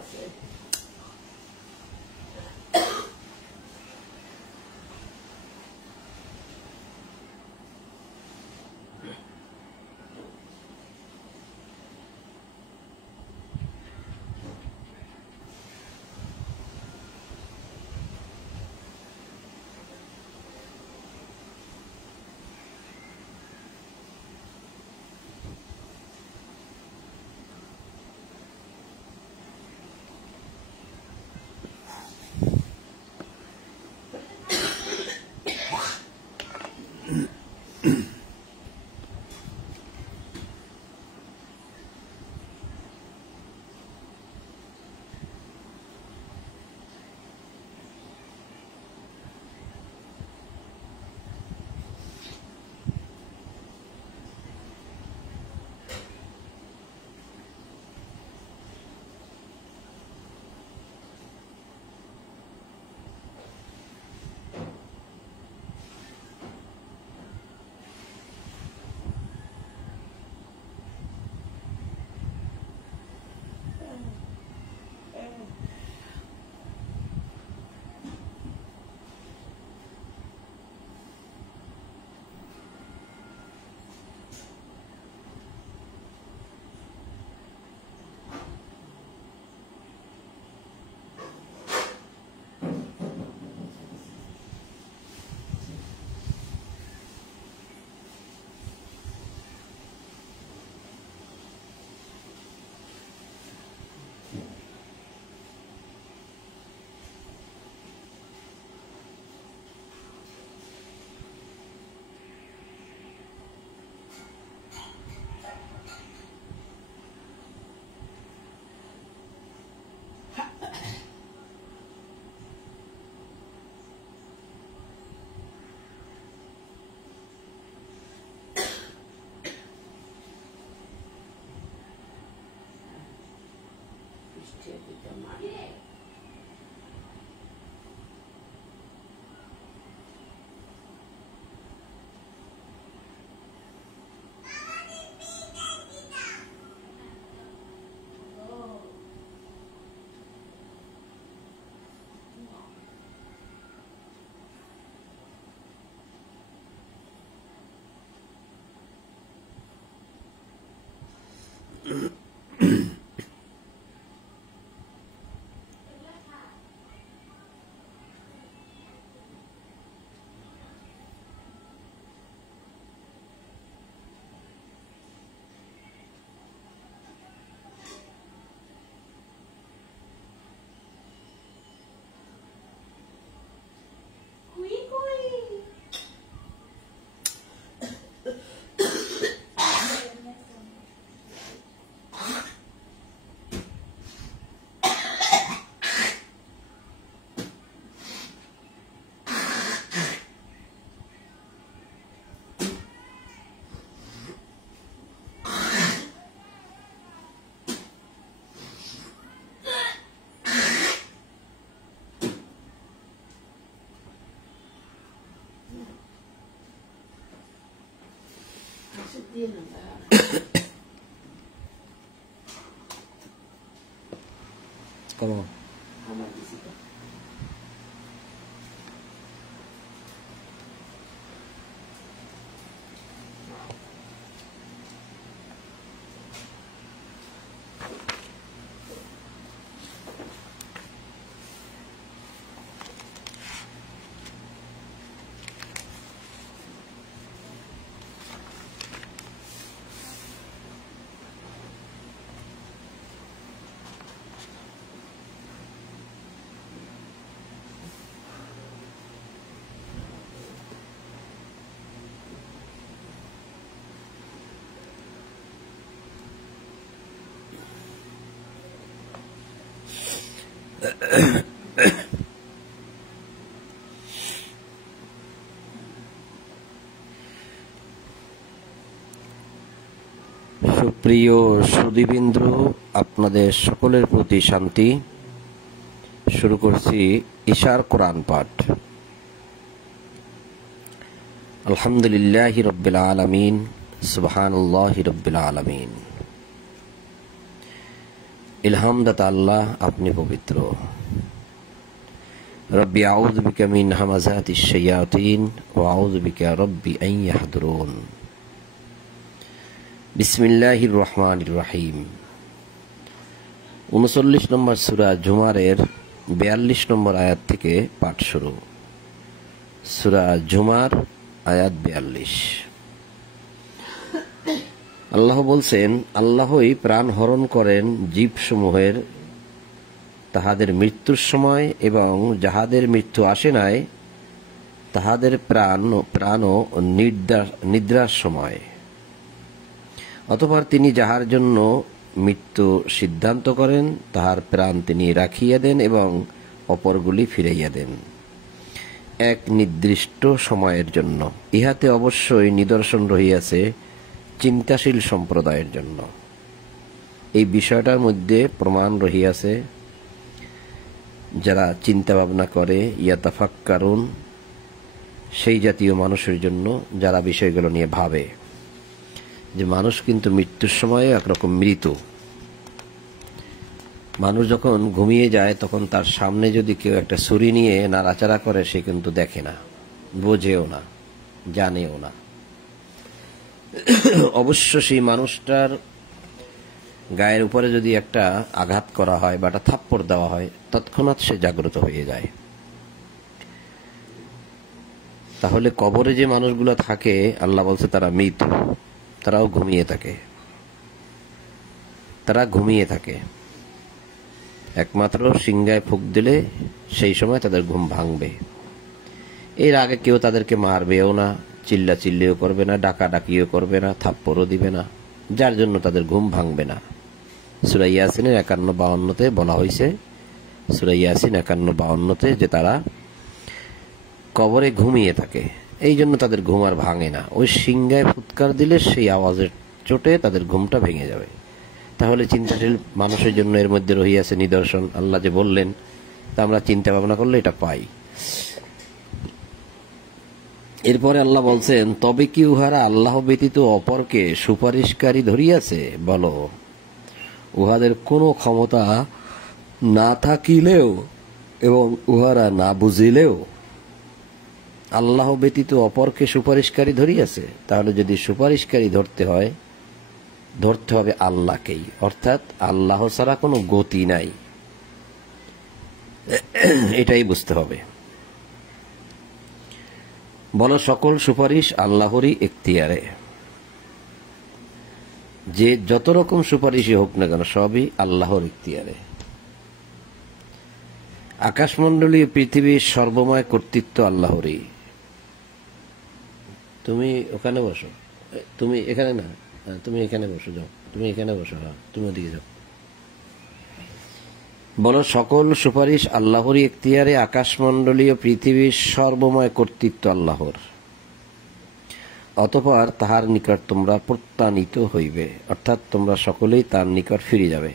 আছে। ¿Cómo? সুপ্রিয় সুধীবৃন্দ, আপনাদের সকলের প্রতি শান্তি। শুরু করছি ঈশার কোরআন পাঠ। আলহামদুলিল্লাহি রাব্বিল আলামিন, সুবহানাল্লাহি রাব্বিল আলামিন। ইলহামদাতা আল্লাহ, আপনি পবিত্র। রব্বি আউযু বিকা মিন হামাযাতিশ শায়াতিন ওয়া আউযু বিকা রব্বি আন ইয়াহদুরুন। বিসমিল্লাহির রহমানির রহিম। 39 নম্বর সূরা জুমারের 42 নম্বর আয়াত থেকে পাঠ শুরু। সূরা জুমার আয়াত 42। আল্লাহ বলছেন, আল্লাহই প্রাণ হরণ করেন জীবসমূহের তাহাদের মৃত্যুর সময়, এবং যাহাদের মৃত্যু আসে নাই তাহাদের প্রাণও নিদ্রার সময়। অতঃপর তিনি যাহার জন্য মৃত্যু সিদ্ধান্ত করেন তাহার প্রাণ তিনি রাখিয়া দেন এবং অপরগুলি ফিরাইয়া দেন এক নির্দিষ্ট সময়ের জন্য। ইহাতে অবশ্যই নিদর্শন রহিয়াছে চিন্তাশীল সম্প্রদায়ের জন্য। এই বিষয়টার মধ্যে প্রমাণ রহিয়াছে যারা চিন্তা ভাবনা করে, ইয়াতাফাক্কারুন, সেই জাতীয় মানুষের জন্য যারা বিষয়গুলো নিয়ে ভাবে যে মানুষ কিন্তু মৃত্যুর সময়ে একরকম মৃত। মানুষ যখন ঘুমিয়ে যায় তখন তার সামনে যদি কেউ একটা ছুরি নিয়ে নাড়াচাড়া করে, সে কিন্তু দেখে না, বোঝেও না, জানেও না। অবশ্য সেই মানুষটার গায়ের উপরে যদি একটা আঘাত করা হয় বা একটা থাপ্পড় দেওয়া হয়, তৎক্ষণাৎ সে জাগ্রত হয়ে যায়। তাহলে কবরে যে মানুষগুলো থাকে, আল্লাহ বলছে তারা মৃত, তারাও ঘুমিয়ে থাকে। তারা ঘুমিয়ে থাকে, একমাত্র সিংহায় ফুঁক দিলে সেই সময় তাদের ঘুম ভাঙবে। এর আগে কেউ তাদেরকে মারবেও না, চিল্লাচিল্লিও করবে না, ডাকাডাকিও করবে না, থাপ্পড়ও দিবে না, যার জন্য তাদের ঘুম ভাঙবে না। সূরা ইয়াসিনের 51-52-তে বলা হয়েছে, সূরা ইয়াসিন 51-52-তে, যে তারা কবরে ঘুমিয়ে থাকে, এই জন্য তাদের ঘুম আর ভাঙে না। ওই সিংহায় ফুৎকার দিলে সেই আওয়াজের চোটে তাদের ঘুমটা ভেঙে যাবে। তাহলে চিন্তাশীল মানুষের জন্য এর মধ্যে রহিয়াছে নিদর্শন। আল্লাহ যে বললেন, তা আমরা চিন্তা ভাবনা করলে এটা পাই। এরপরে আল্লাহ বলছেন, তবে কি উহারা আল্লাহ ব্যতীত অপরকে সুপারিশকারী ধরিয়াছে? বলো, উহাদের কোনো ক্ষমতা না থাকিলেও এবং উহারা না বুঝিলেও আল্লাহ ব্যতীত অপরকে সুপারিশকারী ধরিয়াছে। তাহলে যদি সুপারিশকারী ধরতে হয়, ধরতে হবে আল্লাহকেই, অর্থাৎ আল্লাহ ছাড়া কোনো গতি নাই, এটাই বুঝতে হবে। বলো, সকল সুপারিশ আল্লাহরই এখতিয়ারে। যে যত রকম সুপারিশই হোক না কেন, সবই আল্লাহর এখতিয়ারে। আকাশমণ্ডলী পৃথিবীর সর্বময় কর্তৃত্ব আল্লাহরই। তুমি ওখানে বসো, তুমি এখানে না, তুমি এখানে বসো, যাও, তুমি এখানে বসো, হ্যাঁ তুমি ওদিকে যাও। বলো, সকল সুপারিশ আল্লাহরই এখতিয়ারে, আকাশমণ্ডলীয় পৃথিবীর সর্বময় কর্তৃত্ব আল্লাহর। অতঃপর তাহার নিকট তোমরা প্রত্যানীত হইবে, অর্থাৎ তোমরা সকলেই তার নিকট ফিরে যাবে।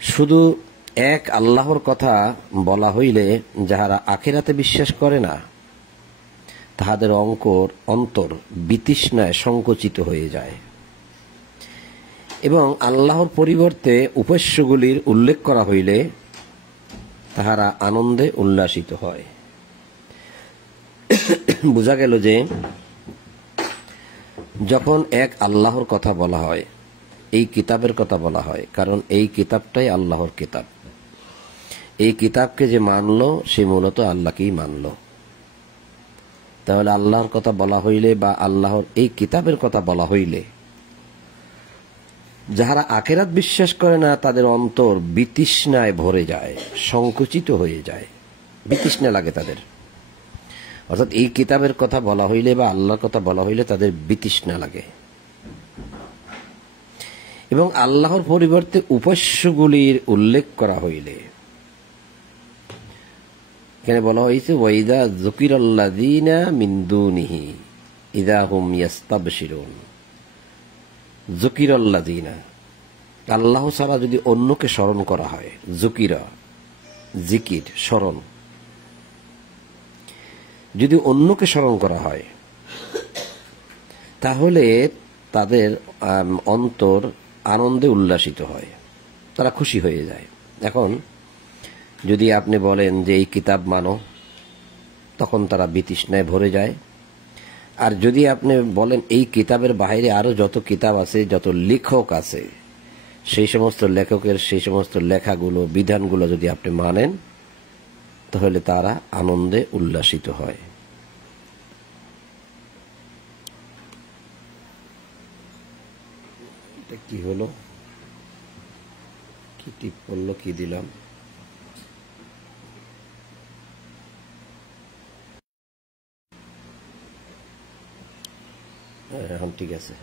শুধু এক আল্লাহর কথা বলা হইলে যাহারা আখিরাতে বিশ্বাস করে না, তাহাদের অন্তর বিতৃষ্ণায় সংকুচিত হয়ে যায়, এবং আল্লাহর পরিবর্তে উপাস্যগুলির উল্লেখ করা হইলে তাহারা আনন্দে উল্লাসিত হয়। বোঝা গেল যে যখন এক আল্লাহর কথা বলা হয়, এই কিতাবের কথা বলা হয়, কারণ এই কিতাবটাই আল্লাহর কিতাব। এই কিতাবকে যে মানল, সে মূলত আল্লাহকেই মানল। তাহলে আল্লাহর কথা বলা হইলে বা আল্লাহর এই কিতাবের কথা বলা হইলে যাহারা আখিরাত বিশ্বাস করে না, তাদের অন্তর বিতৃষ্ণায় ভরে যায়, সংকুচিত হয়ে যায়, বিতৃষ্ণা লাগে তাদের। অর্থাৎ এই কিতাবের কথা বলা হইলে বা আল্লাহর কথা বলা হইলে তাদের বিতৃষ্ণা লাগে। এবং আল্লাহর পরিবর্তে উপাস্যগুলির উল্লেখ করা হইলে, এখানে বলা হয়েছে, ওয়াইদা যুকিরাল্লাযীনা মিন দুনিহি ইযা হুম ইয়াস্তাবশিরুন। যুকিরাল্লাযীনা, আল্লাহ ছাড়া যদি অন্যকে স্মরণ করা হয়, যুকিরা জিকির, স্মরণ, যদি অন্যকে স্মরণ করা হয় তাহলে তাদের অন্তর আনন্দে উল্লাসিত হয়, তারা খুশি হয়ে যায়। এখন যদি আপনি বলেন যে এই কিতাব মানো, তখন তারা বিতৃষ্ণায় ভরে যায়। আর যদি আপনি বলেন এই কিতাবের বাইরে আরো যত কিতাব আছে, যত লেখক আছে, সেই সমস্ত লেখকের সেই সমস্ত লেখাগুলো, বিধানগুলো যদি আপনি মানেন, তাহলে তারা আনন্দে উল্লাসিত হয়। এটা কি হলো, কি টিপ করলো, কি দিলাম? এখন ঠিক আছে।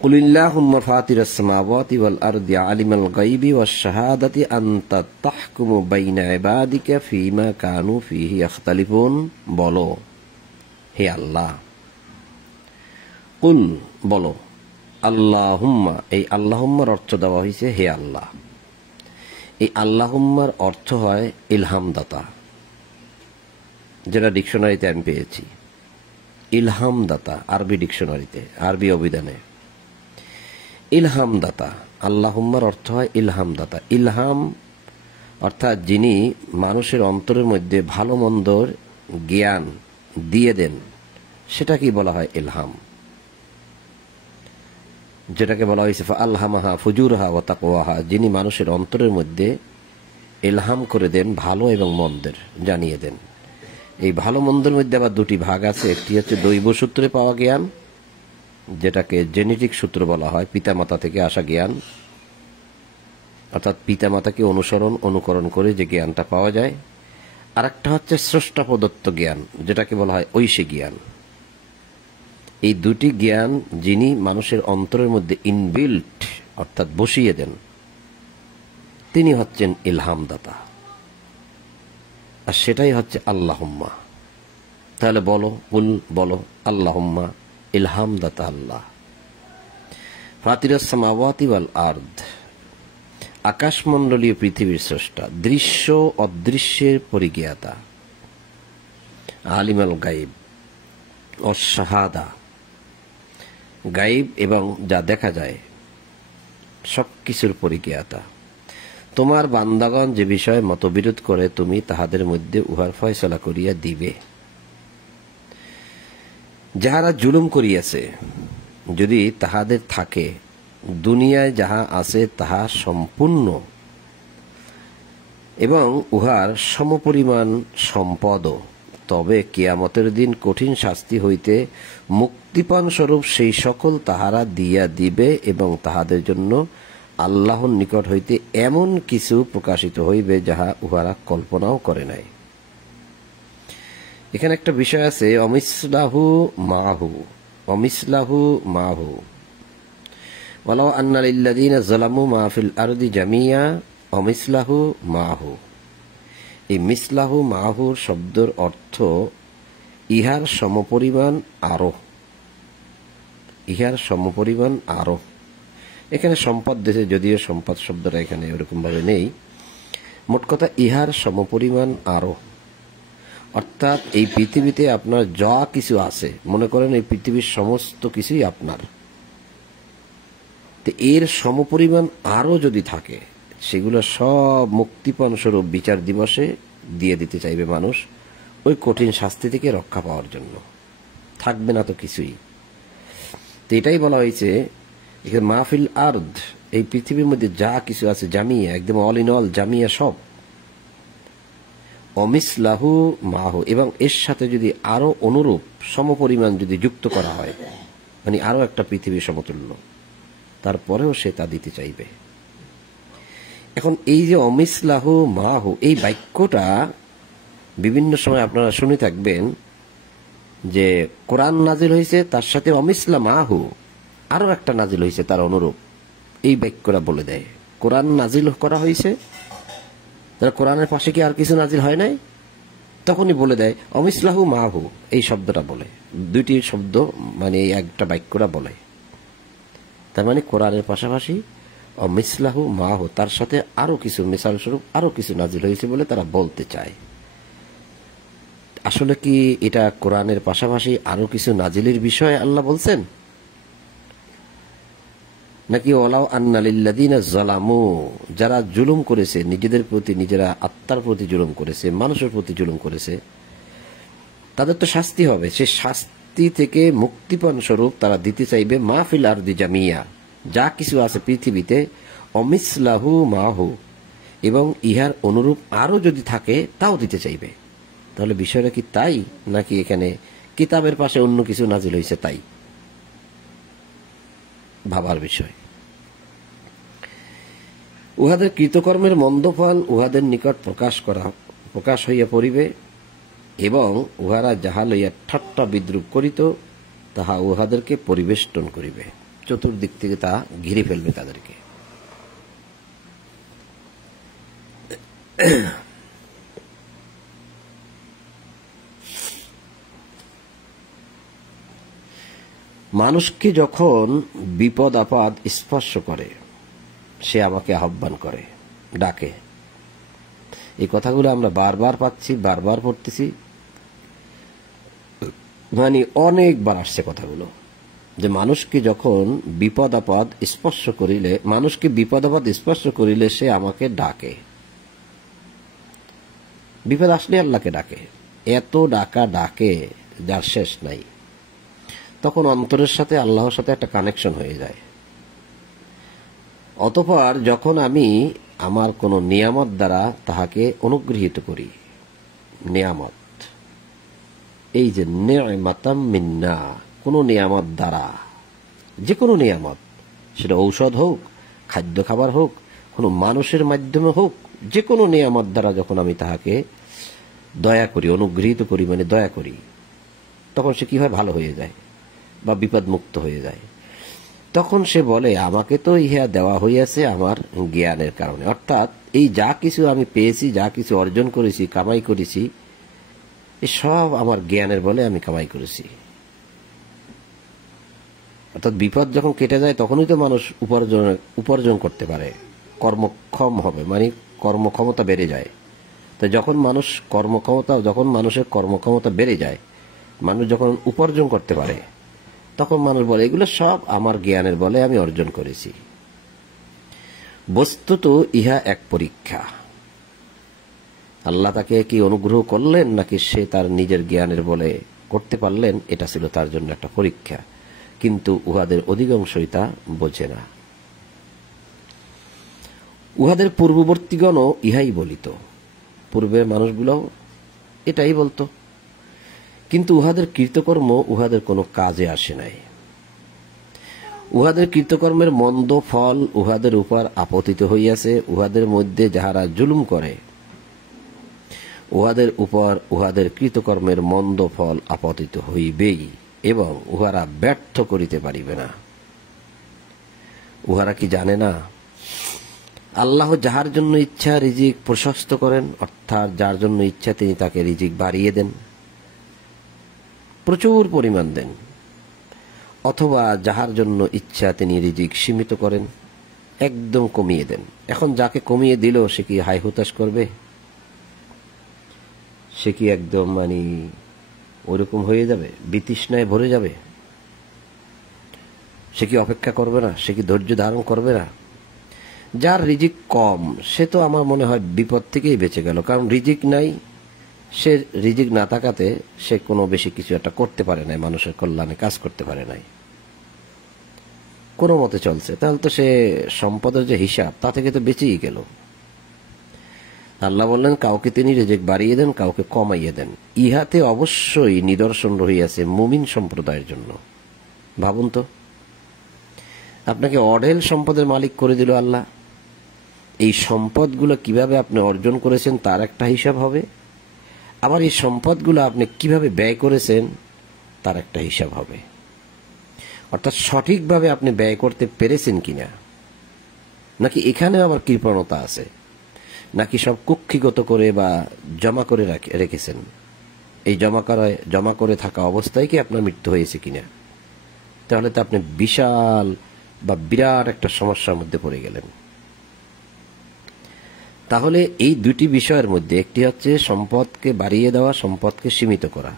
قل اللهم فاطر السماوات والأرض عالم الغيب والشهادة أنت تحكم بين عبادك فيما كانوا فيه يختلفون। বলো, হে আল্লাহ। কুল, বলো। আল্লাহুম্মা, এই আল্লাহুম্মার অর্থ দেওয়া হয়েছে হে আল্লাহ। এই আল্লাহুম্মার অর্থ হয় ইলহামদাতা, যেটা ডিকশনারিতে আমি পেয়েছি। ইলহামদাতা আরবি ডিকশনারিতে, আরবি অভিধানে ইলহামদাতা, আল্লাহুম্মার অর্থ হয় ইলহামদাতা। ইলহাম অর্থাৎ যিনি মানুষের অন্তরের মধ্যে ভালো মন্দর জ্ঞান দিয়ে দেন, সেটাকেই বলা হয় ইলহাম। যেটাকে বলা হয়েছে আল্লামাহা ফুজুরহা ওয়া তাকওয়াহা, যিনি মানুষের অন্তরের মধ্যে ইলহাম করে দেন, ভালো এবং মন্দের জানিয়ে দেন। এই ভালো মন্দের মধ্যে আবার দুটি ভাগ আছে। একটি হচ্ছে দৈব সূত্রে পাওয়া জ্ঞান, যেটাকে জেনেটিক সূত্র বলা হয়, পিতামাতা থেকে আসা জ্ঞান, অর্থাৎ পিতামাতাকে অনুকরণ করে যে জ্ঞানটা পাওয়া যায়। আর একটা হচ্ছে স্রষ্টা প্রদত্ত জ্ঞান, যেটাকে বলা হয় ঐশী জ্ঞান। এই দুটি জ্ঞান যিনি মানুষের অন্তরের মধ্যে ইনবিল্ট অর্থাৎ বসিয়ে দেন, তিনি হচ্ছেন ইলহামদাতা, আর সেটাই হচ্ছে আল্লাহুম্মা। তাহলে বলো, কুল, বলো আল্লাহুম্মা ইলহামদাতা আল্লাহ। ফাতিরাস সামাওয়াতি ওয়াল আরদ, আকাশমণ্ডলীয় পৃথিবীর স্রষ্টা, দৃশ্য অদৃশ্যের পরিজ্ঞাতা। আলিমাল গায়েব অশাহাদা, গায়েব এবং যা দেখা যায় সবকিছুর পরিজ্ঞাতা। তোমার বান্দাগণ যে বিষয়ে মতবিরোধ করে, তুমি তাহাদের মধ্যে উহার ফয়সালা করিয়া দিবে। যাহারা জুলুম করিয়াছে, যদি তাহাদের থাকে দুনিয়ায় যাহা আছে তাহা সম্পূর্ণ এবং উহার সমপরিমাণ সম্পদও, তবে কিয়ামতের দিন কঠিন শাস্তি হইতে মুক্তিপণ স্বরূপ সেই সকল তাহারা দিয়া দিবে এবং তাহাদের জন্য আল্লাহর নিকট হইতে এমন কিছু প্রকাশিত হইবে যাহা উহারা কল্পনাও করে নাই। এখানে একটা বিষয় আছে, অমিসলাহু মাহু, অমিসলাহু মাহু ওয়ালাউ আন্না লিল্লাযীনা যালামু মা ফিল আরদি জামিয়া অমিসলাহু মাহু। এই মিসলাহু মাহুর শব্দের অর্থ ইহার সমপরিমাণ আরো, ইহার সমপরিমাণ আরো। এখানে সম্পদ দেশে, যদিও সম্পদ শব্দটা এখানে ওরকম ভাবে নেই। মোট কথা ইহার সমপরিমাণ আরো, অর্থাৎ এই পৃথিবীতে আপনার যা কিছু আছে, মনে করেন এই পৃথিবীর সমস্ত কিছুই আপনার, তো এর সমপরিমাণ আরো যদি থাকে, সেগুলো সব মুক্তিপণ স্বরূপ বিচার দিবসে দিয়ে দিতে চাইবে মানুষ, ওই কঠিন শাস্তি থেকে রক্ষা পাওয়ার জন্য। থাকবে না তো কিছুই। তো এটাই বলা হয়েছে এখানে মাহফিল আর্দ, এই পৃথিবীর মধ্যে যা কিছু আছে জামিয়া, একদম অল ইন অল জামিয়া সব। অমিসলাহু মাহু, এবং এর সাথে যদি আরো অনুরূপ সমপরিমাণ যদি যুক্ত করা হয়, মানে আরো একটা পৃথিবী সমতুল্য, তারপরেও সে তা দিতে চাইবে। এখন এই যে অমিসলাহু মাহু, এই বাক্যটা বিভিন্ন সময় আপনারা শুনে থাকবেন যে কোরআন নাজিল হয়েছে, তার সাথে অমিসলা মাহু আরো একটা নাজিল হয়েছে তার অনুরূপ, এই বাক্যটা বলে দেয়। কোরআন নাজিল করা হয়েছে, তারা কোরআনের পাশে কি আর কিছু নাজিল হয় নাই, তখনই বলে দেয় অমিসলাহু মাহু, এই শব্দটা বলে। দুইটি শব্দ মানে এই একটা বাক্যটা বলে। তার মানে কোরআনের পাশাপাশি অমিসলাহু মাহু, তার সাথে আরো কিছু, মিসাল স্বরূপ আরো কিছু নাজিল হয়েছে বলে তারা বলতে চায়। আসলে কি এটা কোরআনের পাশাপাশি আরো কিছু নাজিলের বিষয়ে আল্লাহ বলছেন, নাকি ওয়ালাউ আন্না লিল্লাযিনা যালামু, যারা জুলুম করেছে, নিজেদের প্রতি, নিজেরা আত্মার প্রতি জুলুম করেছে, মানুষের প্রতি জুলুম করেছে, তাদের তো শাস্তি হবে, সে শাস্তি থেকে মুক্তিপণ স্বরূপ তারা দিতে চাইবে মা ফিল আরদি জামিয়া, যা কিছু আছে পৃথিবীতে, অমিসলাহু মাহু, এবং ইহার অনুরূপ আরো যদি থাকে তাও দিতে চাইবে। তাহলে বিষয়টা কি তাই, নাকি এখানে কিতাবের পাশে অন্য কিছু নাজিল হয়েছে তাই? ভাবার বিষয়। উহাদের কৃতকর্মের মন্দফল উহাদের নিকট প্রকাশ হইয়া পড়িবে, এবং উহারা যাহা লইয়া ঠাট্টা বিদ্রুপ করিত তাহা উহাদেরকে পরিবেষ্টন করিবে, চতুর্দিক থেকে তা ঘিরে ফেলবে তাদেরকে। মানুষকে যখন বিপদ আপদ স্পর্শ করে, সে আমাকে আহ্বান করে, ডাকে। এই কথাগুলো আমরা বারবার পাচ্ছি, বারবার পড়তেছি, মানে অনেকবার আসছে কথাগুলো, যে মানুষকে যখন বিপদ আপদ স্পর্শ করিলে, মানুষকে বিপদ আপদ স্পর্শ করিলে সে আমাকে ডাকে। বিপদ আসলে আল্লাহকে ডাকে, এত ডাকা ডাকে যার শেষ নাই। তখন অন্তরের সাথে আল্লাহর সাথে একটা কানেকশন হয়ে যায়। অতঃপর যখন আমি আমার কোন নিয়ামত দ্বারা তাহাকে অনুগৃহীত করি, নিয়ামত, এই যে নিয়ামাতাম মিন্না, কোন নিয়ামত দ্বারা, যে কোনো নিয়ামত, সেটা ঔষধ হোক, খাদ্য খাবার হোক, কোনো মানুষের মাধ্যমে হোক, যে কোনো নিয়ামত দ্বারা যখন আমি তাহাকে দয়া করি, অনুগৃহীত করি, মানে দয়া করি, তখন সে কি হয়, ভালো হয়ে যায় বা বিপদ মুক্ত হয়ে যায়। তখন সে বলে, আমাকে তো ইহা দেওয়া হইয়াছে আমার জ্ঞানের কারণে, অর্থাৎ এই যা কিছু আমি পেয়েছি, যা কিছু অর্জন করেছি, কামাই করেছি, এই সব আমার জ্ঞানের বলে আমি কামাই করেছি। অর্থাৎ বিপদ যখন কেটে যায় তখনই তো মানুষ উপার্জন করতে পারে, কর্মক্ষম হবে, মানে কর্মক্ষমতা বেড়ে যায়। তো যখন মানুষের কর্মক্ষমতা বেড়ে যায়, মানুষ যখন উপার্জন করতে পারে, তখন মানুষ বলে এগুলো সব আমার জ্ঞানের বলে আমি অর্জন করেছি। বস্তুত ইহা এক পরীক্ষা। আল্লাহ তাকে কি অনুগ্রহ করলেন, নাকি সে তার নিজের জ্ঞানের বলে করতে পারলেন, এটা ছিল তার জন্য একটা পরীক্ষা। কিন্তু উহাদের অধিকাংশই তা বোঝে না। উহাদের পূর্ববর্তীগণও ইহাই বলিত, পূর্বের মানুষগুলোও এটাই বলতো, কিন্তু উহাদের কৃতকর্ম উহাদের কোনো কাজে আসে নাই। উহাদের কৃতকর্মের মন্দ ফল উহাদের উপর আপতিত হইয়াছে। উহাদের মধ্যে যাহারা জুলুম করে, উহাদের উপর উহাদের কৃতকর্মের মন্দ ফল আপতিত হইবেই, এবং উহারা ব্যর্থ করিতে পারিবে না। উহারা কি জানে না, আল্লাহ যাহার জন্য ইচ্ছা রিজিক প্রশস্ত করেন, অর্থাৎ যার জন্য ইচ্ছা তিনি তাকে রিজিক বাড়িয়ে দেন, প্রচুর পরিমাণ দেন, অথবা যাহার জন্য ইচ্ছা তিনি রিজিক সীমিত করেন, একদম কমিয়ে দেন। এখন যাকে কমিয়ে দিল সে কি হাই হুতাশ করবে? সে কি একদম মানে ওইরকম হয়ে যাবে, বিতৃষ্ণায় ভরে যাবে? সে কি অপেক্ষা করবে না? সে কি ধৈর্য ধারণ করবে না? যার রিজিক কম সে তো আমার মনে হয় বিপদ থেকেই বেঁচে গেল, কারণ রিজিক নাই। সে রিজিক না থাকাতে সে কোনো বেশি কিছু একটা করতে পারে নাই, মানুষের কল্যাণে কাজ করতে পারে নাই, কোনো মতে চলছে। তাহলে তো সে সম্পদের যে হিসাব, তা থেকে তো বেঁচেই গেল। আল্লাহ বললেন, কাউকে তিনি রিজিক বাড়িয়ে দেন, কাউকে কমাইয়ে দেন। ইহাতে অবশ্যই নিদর্শন রহিয়াছে মুমিন সম্প্রদায়ের জন্য। ভাবুন তো, আপনাকে অঢেল সম্পদের মালিক করে দিল আল্লাহ, এই সম্পদগুলো কিভাবে আপনি অর্জন করেছেন তার একটা হিসাব হবে, আবার এই সম্পদগুলো আপনি কিভাবে ব্যয় করেছেন তার একটা হিসাব হবে। অর্থাৎ সঠিকভাবে আপনি ব্যয় করতে পেরেছেন কিনা, নাকি এখানে আবার কৃপণতা আছে, নাকি সব কুক্ষিগত করে বা জমা করে রেখেছেন। এই জমা করে থাকা অবস্থায় কি আপনার মৃত্যু হয়েছে কিনা? তাহলে তো আপনি বিশাল বা বিরাট একটা সমস্যার মধ্যে পড়ে গেলেন। তাহলে এই দুটি বিষয়ের মধ্যে একটি হচ্ছে সম্পদকে বাড়িয়ে দেওয়া, সম্পদকে সীমিত করা।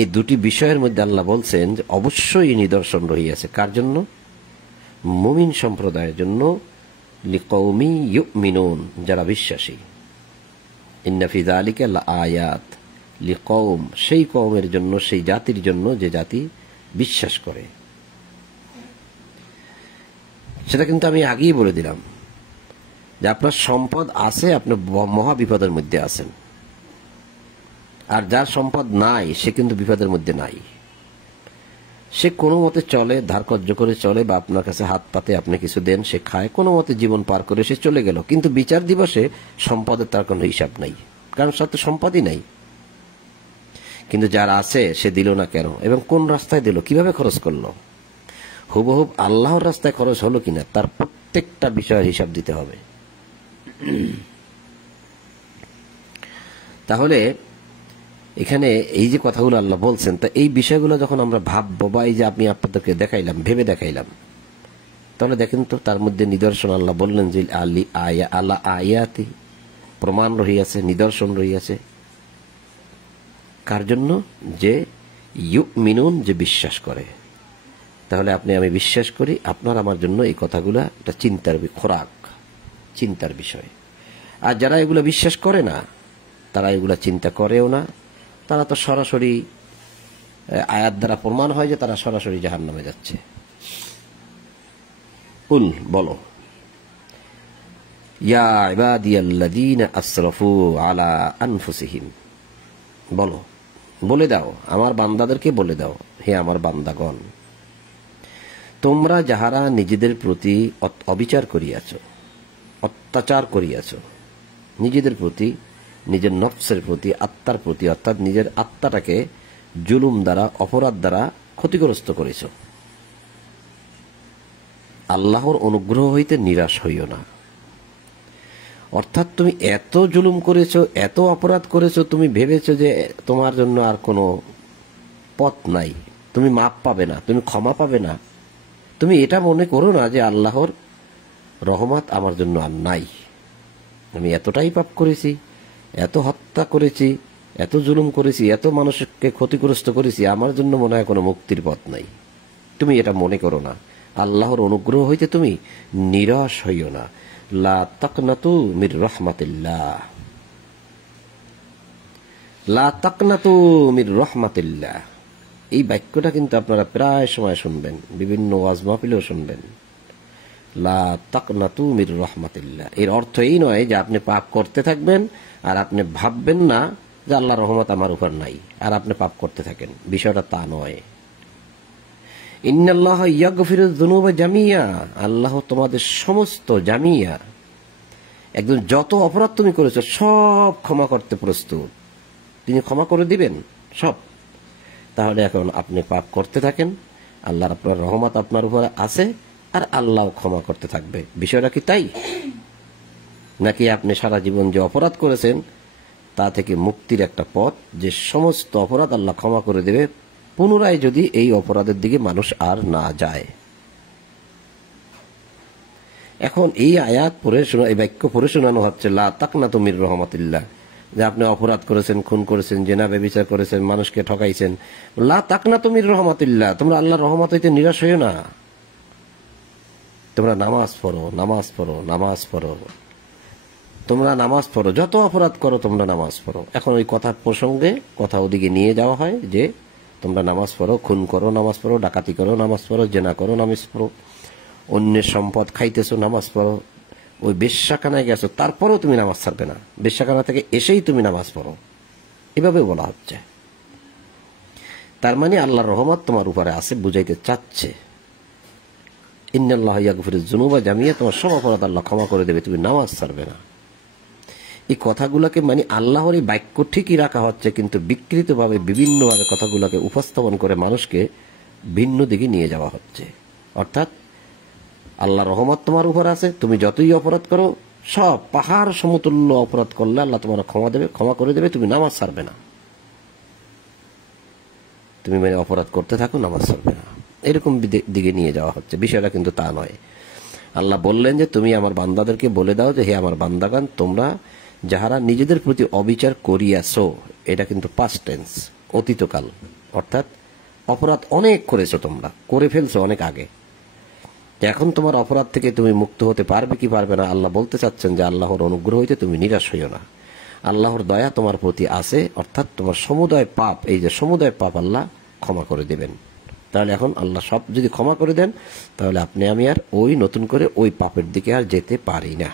এই দুটি বিষয়ের মধ্যে আল্লাহ বলছেন যে অবশ্যই নিদর্শন রহিয়াছে। কার জন্য? মুমিন সম্প্রদায়ের জন্য, লিকৌমি ইউমিনুন, যারা বিশ্বাসী। ইন্না ফি যালিকা লাআয়াত লিকৌম, সেই কওমের জন্য, সেই জাতির জন্য যে জাতি বিশ্বাস করে। সেটা কিন্তু আমি আগেই বলে দিলাম যে আপনার সম্পদ আছে, আপনি মহা বিপদের মধ্যে আছেন। আর যার সম্পদ নাই সে কিন্তু বিপদের মধ্যে নাই। সে কোনো মতে চলে, ধারকর্য করে চলে, বা আপনার কাছে হাত পাতে আপনি কিছু দেন, সে খায়, কোনো মতে জীবন পার করে সে চলে গেল। কিন্তু বিচার দিবসে সম্পদের তার কোনো হিসাব নাই, কারণ তার তো সম্পদই নাই। কিন্তু যার আছে সে দিল না কেন, এবং কোন রাস্তায় দিল, কিভাবে খরচ করলো, হুবহুব আল্লাহর রাস্তায় খরচ হলো কিনা, তার প্রত্যেকটা বিষয়ের হিসাব দিতে হবে। তাহলে এখানে এই যে কথাগুলো আল্লাহ বলছেন, তা এই বিষয়গুলো যখন আমরা ভাববো, বা এই যে আপনি আপনাদেরকে দেখাইলাম, ভেবে দেখাইলাম, তাহলে দেখেন তো তার মধ্যে নিদর্শন আল্লাহ বললেন যে আল্লাহ আয়াতি, প্রমাণ রহিয়াছে, নিদর্শন রহিয়াছে। কার জন্য? যে ইউমিনুন, যে বিশ্বাস করে। তাহলে আপনি আমি বিশ্বাস করি, আপনার আমার জন্য এই কথাগুলো একটা চিন্তার খোরাক, চিন্তার বিষয়। আর যারা এগুলো বিশ্বাস করে না, তারা এগুলা চিন্তা করেও না, তারা তো সরাসরি আয়াত দ্বারা প্রমাণ হয় যে তারা সরাসরি জাহান্নামে যাচ্ছে। কুল, বলো, ইয়া ইবাদিয়াল্লাযীনা আসরাফু আলা আনফুসিহিম, বলো, বলে দাও, আমার বান্দাদেরকে বলে দাও, হে আমার বান্দাগণ, তোমরা যাহারা নিজেদের প্রতি অবিচার করিয়াছ, অত্যাচার করিয়াছ, নিজেদের প্রতি, নিজের নফসের প্রতি, আত্মার প্রতি, অর্থাৎ নিজের আত্মাটাকে জুলুম দ্বারা, অপরাধ দ্বারা ক্ষতিগ্রস্ত করেছ, আল্লাহর অনুগ্রহ হইতে নিরাশ হইও না। অর্থাৎ তুমি এত জুলুম করেছ, এত অপরাধ করেছ, তুমি ভেবেছ যে তোমার জন্য আর কোনো পথ নাই, তুমি মাপ পাবে না, তুমি ক্ষমা পাবে না। তুমি এটা মনে করো না যে আল্লাহর রহমত আমার জন্য আর নাই। আমি এতটাই পাপ করেছি, এত হত্যা করেছি, এত জুলুম করেছি, এত মানুষকে ক্ষতিগ্রস্ত করেছি, আমার জন্য মনে হয় কোনো মুক্তির পথ নাই। তুমি এটা মনে করো না। আল্লাহর অনুগ্রহ হইতে তুমি নিরাশ হইও না। লা তাকনাতু মির রাহমাতিল্লাহ, লা তাকনাতু মির রাহমাতিল্লাহ। এই বাক্যটা কিন্তু আপনারা প্রায় সময় শুনবেন, বিভিন্ন ওয়াজ মাহফিলেও শুনবেন। লা তাকনাতু মির রাহমাতিল্লাহ, এর অর্থ এই নয় যে আপনি পাপ করতে থাকবেন আর আপনি ভাববেন না যে আল্লাহর রহমত আমার উপর নাই, আর আপনি পাপ করতে থাকেন। বিষয়টা তা নয়। ইন্নাল্লাহ ইয়াগফিরুয যুনুবা জামিয়া, আল্লাহ তোমাদের সমস্ত জামিয়া, একদম যত অপরাধ তুমি করেছো সব ক্ষমা করতে প্রস্তুত। তিনি ক্ষমা করে দিবেন সব। তাহলে এখন আপনি পাপ করতে থাকেন, আল্লাহর আপনার রহমত আপনার উপর আছে, আর আল্লাহ ক্ষমা করতে থাকবে। বিষয়টা কি তাই? নাকি আপনি সারা জীবন যে অপরাধ করেছেন তা থেকে মুক্তির একটা পথ, যে সমস্ত অপরাধ আল্লাহ ক্ষমা করে দেবে, পুনরায় যদি এই অপরাধের দিকে মানুষ আর না যায়। এখন এই আয়াত পড়ে শোনা, এই বাক্য পড়ে শোনানো হচ্ছে লা তাকনাতু মির রাহমাতিল্লাহ, যে আপনি অপরাধ করেছেন, খুন করেছেন, জিনা ব্যভিচার করেছেন, মানুষকে ঠকাইছেন, লা তাকনাতু মির রাহমাতিল্লাহ, তোমরা আল্লাহর রহমত হইতে নিরাশ হইও না। তোমরা নামাজ পড়ো, নামাজ পড়ো, নামাজ পড়ো, তোমরা নামাজ পড়ো, যত অপরাধ করো তোমরা নামাজ পড়ো। এখন ওই কথার প্রসঙ্গে কথা ওদিকে নিয়ে যাওয়া হয় যে তোমরা নামাজ পড়ো, খুন করো, নামাজ পড়ো, ডাকাতি করো, নামাজ পড়ো, জেনা করো, নামাজ পড়ো, অন্যের সম্পদ খাইতেছো, নামাজ পড়ো, ওই বেশ্যাখানায় গেছো, তারপরেও তুমি নামাজ ছাড়বে না, বেশ্যাখানা থেকে এসেই তুমি নামাজ পড়ো, এভাবে বলা হচ্ছে। তার মানে আল্লাহর রহমত তোমার উপরে আছে, বুঝাইতে চাচ্ছে। ইন্নাল্লাহ ইয়াগফিরুয যুনুবা জামিয়া, তোমার সব অপরাধ আল্লাহ ক্ষমা করে দেবে, তুমি নামাজ ছাড়বে না। এই কথাগুলোকে মানে আল্লাহর এই বাক্য ঠিকই রাখা হচ্ছে, কিন্তু বিকৃতভাবে বিভিন্নভাবে কথাগুলোকে উপস্থাপন করে মানুষকে ভিন্ন দিকে নিয়ে যাওয়া হচ্ছে। অর্থাৎ আল্লাহ রহমত তোমার উপর আছে, তুমি যতই অপরাধ করো, সব পাহাড় সমতুল্য অপরাধ করলে আল্লাহ তোমার ক্ষমা দেবে, ক্ষমা করে দেবে, তুমি নামাজ ছাড়বে না। তুমি মানে অপরাধ করতে থাকো, নামাজ ছাড়বে না। এরকম দিকে নিয়ে যাওয়া হচ্ছে। বিষয়টা কিন্তু তা নয়। আল্লাহ বললেন যে তুমি আমার বান্দাদেরকে বলে দাও যে হে আমার বান্দাগণ, তোমরা যাহারা নিজেদের প্রতি অবিচার করিয়াছো, এটা কিন্তু পাস্ট টেন্স, অতীতকাল, অর্থাৎ অপরাধ অনেক করেছো, তোমরা করে ফেলছো অনেক আগে। এখন তোমার অপরাধ থেকে তুমি মুক্ত হতে পারবে কি পারবে না, আল্লাহ বলতে চাচ্ছেন যে আল্লাহর অনুগ্রহ হইতে তুমি নিরাশ হইও না, আল্লাহর দয়া তোমার প্রতি আছে, অর্থাৎ তোমার সমুদয় পাপ, এই যে সমুদয় পাপ আল্লাহ ক্ষমা করে দেবেন। তাহলে এখন আল্লাহ সব যদি ক্ষমা করে দেন, তাহলে আপনি আমি আর ওই নতুন করে ওই পাপের দিকে আর যেতে পারি না।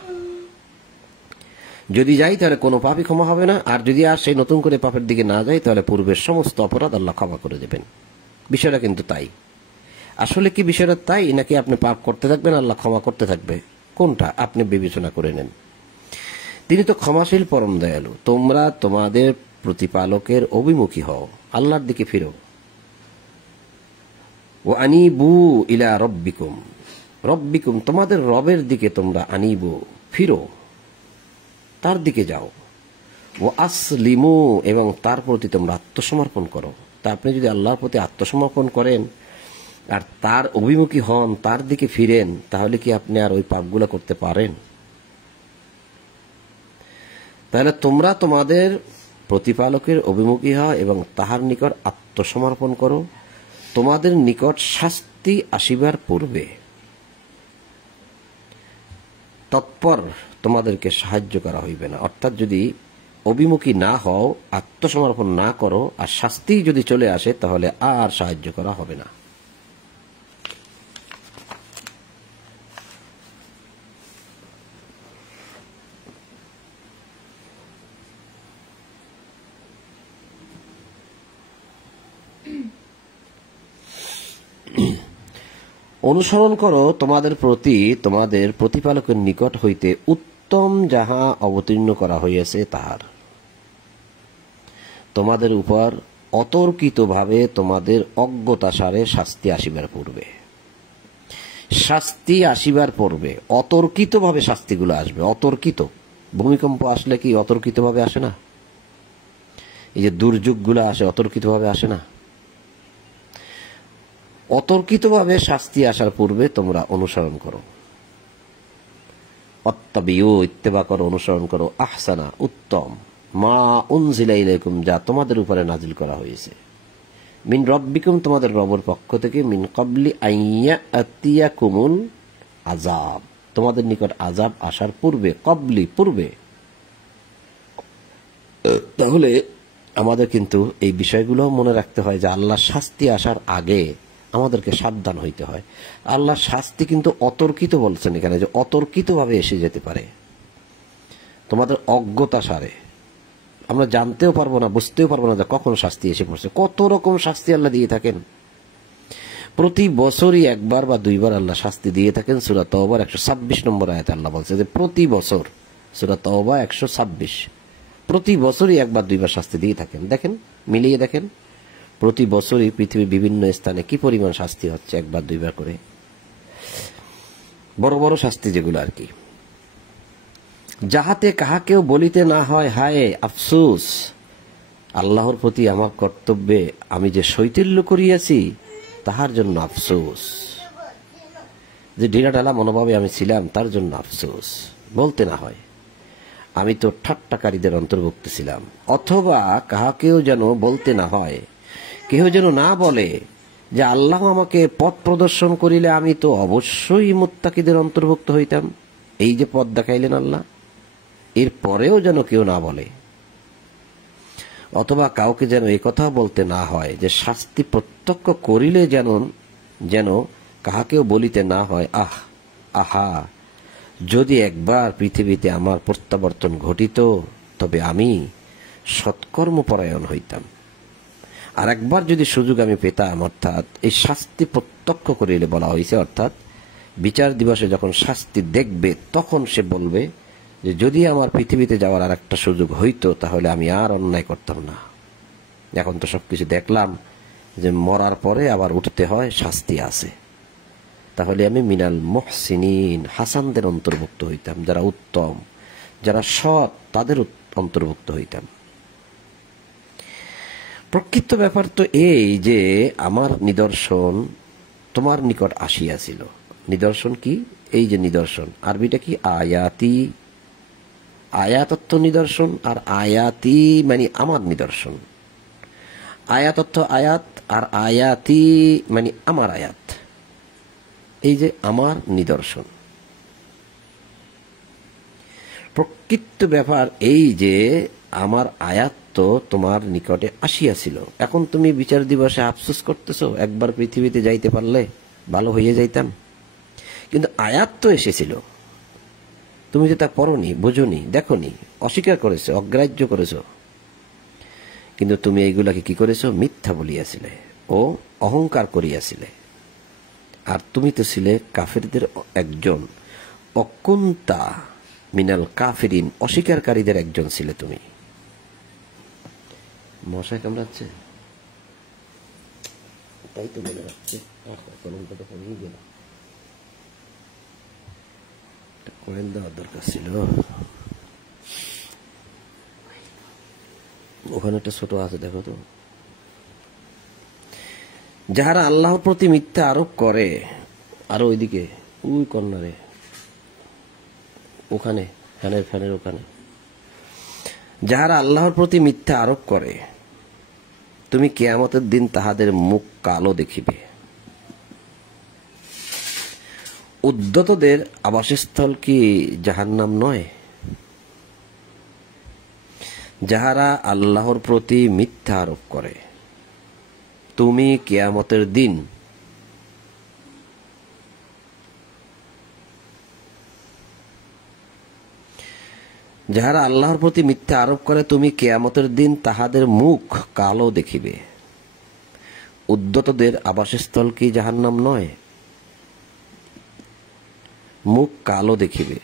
যদি যাই তাহলে কোনো পাপই ক্ষমা হবে না, আর যদি আর সেই নতুন করে পাপের দিকে না যাই তাহলে পূর্বের সমস্ত অপরাধ আল্লাহ ক্ষমা করে দেবেন। বিষয়টা কিন্তু তাই। আসলে কি বিষয়টা তাই, নাকি আপনি পাপ করতে থাকবেন আল্লাহ ক্ষমা করতে থাকবে? কোনটা আপনি বিবেচনা করে নেন। তিনি তো ক্ষমাশীল পরম দয়ালু। তোমরা তোমাদের প্রতিপালকের অভিমুখী হও, আল্লাহর দিকে ফিরো। ও আনিবু ইলা রব্বিকুম, রব্বিকুম তোমাদের রবের দিকে তোমরা আনিবু ফিরো, তার দিকে যাও। ও আসলিমু এবং তার প্রতি তোমরা আত্মসমর্পণ করো। তা আপনি যদি আল্লাহর প্রতি আত্মসমর্পণ করেন আর তার অভিমুখী হন, তার দিকে ফিরেন, তাহলে কি আপনি আর ওই পাপগুলো করতে পারেন? তাহলে তোমরা তোমাদের প্রতিপালকের অভিমুখী হও এবং তাহার নিকট আত্মসমর্পণ করো, তোমাদের নিকট শাস্তি আসিবার পূর্বে তৎপর তোমাদেরকে সাহায্য করা হইবে না। অর্থাৎ যদি অভিমুখী না হও, আত্মসমর্পণ না করো, আর শাস্তি যদি চলে আসে, তাহলে আর সাহায্য করা হবে না। অনুসরণ করো তোমাদের প্রতি তোমাদের প্রতিপালকের নিকট হইতে উত্তম যাহা অবতীর্ণ করা হইয়াছে তাহার। তোমাদের উপর অতর্কিতভাবে তোমাদের অজ্ঞতাসারে শাস্তি আসিবার পূর্বে, শাস্তি আসিবার পূর্বে অতর্কিতভাবে শাস্তিগুলো আসবে। অতর্কিত, ভূমিকম্প আসলে কি অতর্কিতভাবে আসে না? এই যে দুর্যোগগুলো আসে অতর্কিতভাবে আসে না? অতর্কিতভাবে শাস্তি আসার পূর্বে তোমরা অনুসরণ করো। অত্তাবিউ ইত্তেবা করো, অনুসরণ করো, আহসানা উত্তম, মা উনজিলা ইলাইকুম যা তোমাদের উপরে নাজিল করা হয়েছে, মিন রব্বিকুম তোমাদের রবের পক্ষ থেকে, মিন ক্বাবলি আইয়াতিয়াকুমুল আযাব তোমাদের নিকট আযাব আসার পূর্বে, ক্বাবলি পূর্বে। তাহলে আমাদের কিন্তু এই বিষয়গুলো মনে রাখতে হয় যে আল্লাহর শাস্তি আসার আগে আমাদেরকে সাবধান হইতে হয়। আল্লাহর শাস্তি কিন্তু অতর্কিত বলছেন এখানে, যে অতর্কিতভাবে এসে যেতে পারে তোমাদের অজ্ঞতা সারে। আমরা জানতেও পারবো না, বুঝতেও পারবো না যে কখন শাস্তি এসে পড়ছে। কত রকম শাস্তি আল্লাহ দিয়ে থাকেন, প্রতি বছরই একবার বা দুইবার আল্লাহ শাস্তি দিয়ে থাকেন। সূরা তাওবার 126 নম্বর আয়াতে আল্লাহ বলছে যে প্রতি বছর, সূরা তাওবা 126, প্রতি বছরই একবার দুইবার শাস্তি দিয়ে থাকেন। দেখেন, মিলিয়ে দেখেন, প্রতি বছরই পৃথিবীর বিভিন্ন স্থানে কি পরিমাণ শাস্তি হচ্ছে, একবার দুইবার করে, বড় বড় শাস্তি যেগুলো আর কি। যাহাতে কাহাকেও বলিতে না হয় হায় আফসোস, আল্লাহর প্রতি আমার কর্তব্যে আমি যে শৈথিল্য করিয়াছি তাহার জন্য আফসোস, যে ঢিলাঢালা মনোভাবে আমি ছিলাম তার জন্য আফসোস বলতে না হয়, আমি তো ঠাট্টাকারীদের অন্তর্ভুক্ত ছিলাম। অথবা কাহাকেও যেন বলতে না হয়, কেহ যেন না বলে যে আল্লাহ আমাকে পথ প্রদর্শন করিলে আমি তো অবশ্যই মুত্তাকিদের অন্তর্ভুক্ত হইতাম। এই যে পথ দেখাইলেন আল্লাহ, এর পরেও যেন কেউ না বলে। অথবা কাউকে যেন এই কথা বলতে না হয় যে শাস্তি প্রত্যক্ষ করিলে যেন কাহাকেও বলিতে না হয় আহা, যদি একবার পৃথিবীতে আমার প্রত্যাবর্তন ঘটিত তবে আমি সৎকর্মপরায়ণ হইতাম। আর একবার যদি সুযোগ আমি পেতাম, অর্থাৎ এই শাস্তি প্রত্যক্ষ করিলে বলা হয়েছে, অর্থাৎ বিচার দিবসে যখন শাস্তি দেখবে তখন সে বলবে যে যদি আমার পৃথিবীতে যাওয়ার আর একটা সুযোগ হইতো তাহলে আমি আর অন্যায় করতাম না। এখন তো সবকিছু দেখলাম যে মরার পরে আবার উঠতে হয়, শাস্তি আছে, তাহলে আমি মিনাল মুহসিনিন হাসানদের অন্তর্ভুক্ত হইতাম, যারা উত্তম, যারা সৎ, তাদের অন্তর্ভুক্ত হইতাম। প্রকৃত ব্যাপার তো এই যে আমার নিদর্শন তোমার নিকট আসিয়াছিল। নিদর্শন কি? এই যে নিদর্শন, আরবিটা কি? আয়াতি। আয়াত অর্থ নিদর্শন, আর আয়াতি মানে আমার নিদর্শন। আয়াত অর্থ আয়াত, আর আয়াতি মানে আমার আয়াত। এই যে আমার নিদর্শন, প্রকৃত ব্যাপার এই যে আমার আয়াত তো তোমার নিকটে আসিয়াছিল। এখন তুমি বিচার দিবসে আফসোস করতেছো, একবার পৃথিবীতে যাইতে পারলে ভালো হইয়া যাইতাম। কিন্তু আয়াত তো এসেছিল, তুমি যে তা পড়নি, বুঝনি, দেখনি, অস্বীকার করেছো, অগ্রাহ্য করেছো। কিন্তু তুমি এইগুলাকে কি করেছো? মিথ্যা বলিয়াছিলে ও অহংকার করিয়াছিলে। আর তুমি তো ছিলে কাফেরদের একজন, অকুন্তা মিনাল কাফিরিন, অস্বীকারীদের একজন ছিলে তুমি। মশায় কামড়াচ্ছে, তাই তো মনে রাখছে। কলমটা তো কমেই গেল, কয়েন দেওয়ার দরকার ছিল। ওখানে একটা ছোট আছে, দেখো তো। যাহারা আল্লাহর প্রতি মিথ্যা আরোপ করে, আরো ওইদিকে ওই কর্নারে, ওখানে ফ্যানের ওখানে, যাহারা আল্লাহর প্রতি মিথ্যা আরোপ করে, তুমি কিয়ামতের দিন তাহাদের মুখ কালো দেখিবে। উদ্ধতদের আবাসস্থল কি জাহান্নাম নয়? যাহারা আল্লাহর প্রতি মিথ্যা আরোপ করে, তুমি কিয়ামতের দিন যাহারা আল্লাহর প্রতি মিথ্যা আরোপ করে, তুমি কিয়ামতের দিন তাহাদের মুখ কালো দেখিবে। উদ্ধতদের আবাসস্থল কি জাহান্নাম নয়? মুখ কালো দেখিবে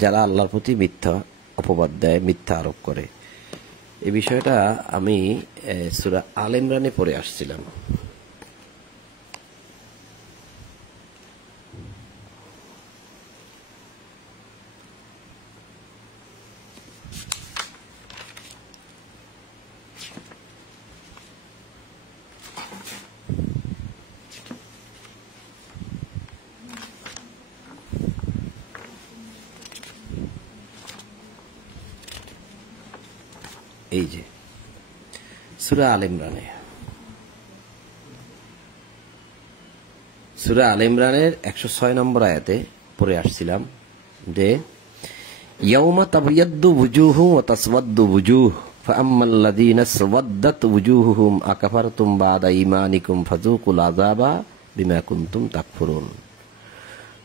যারা আল্লাহর প্রতি মিথ্যা অপবাদ দেয়, মিথ্যা আরোপ করে। এই বিষয়টা আমি সূরা আল ইমরানে পড়ে আসছিলাম। এই যে সূরা আল ইমরানে, সূরা আল ইমরানের 106 নম্বর আয়াতে পড়ে আসছিলাম যে ইয়াউমা তাবিয়াদ্দু বুজুহু ওয়া তাসওয়াদ্দু বুজুহ ফাআম্মাল্লাযীনা সাওয়াদ্দাত বুজুহুহুম আকাফারতুম বা'দা ঈমানিকুম ফাযুকুল আযাবা বিমা কুনতুম তাকফুরুন।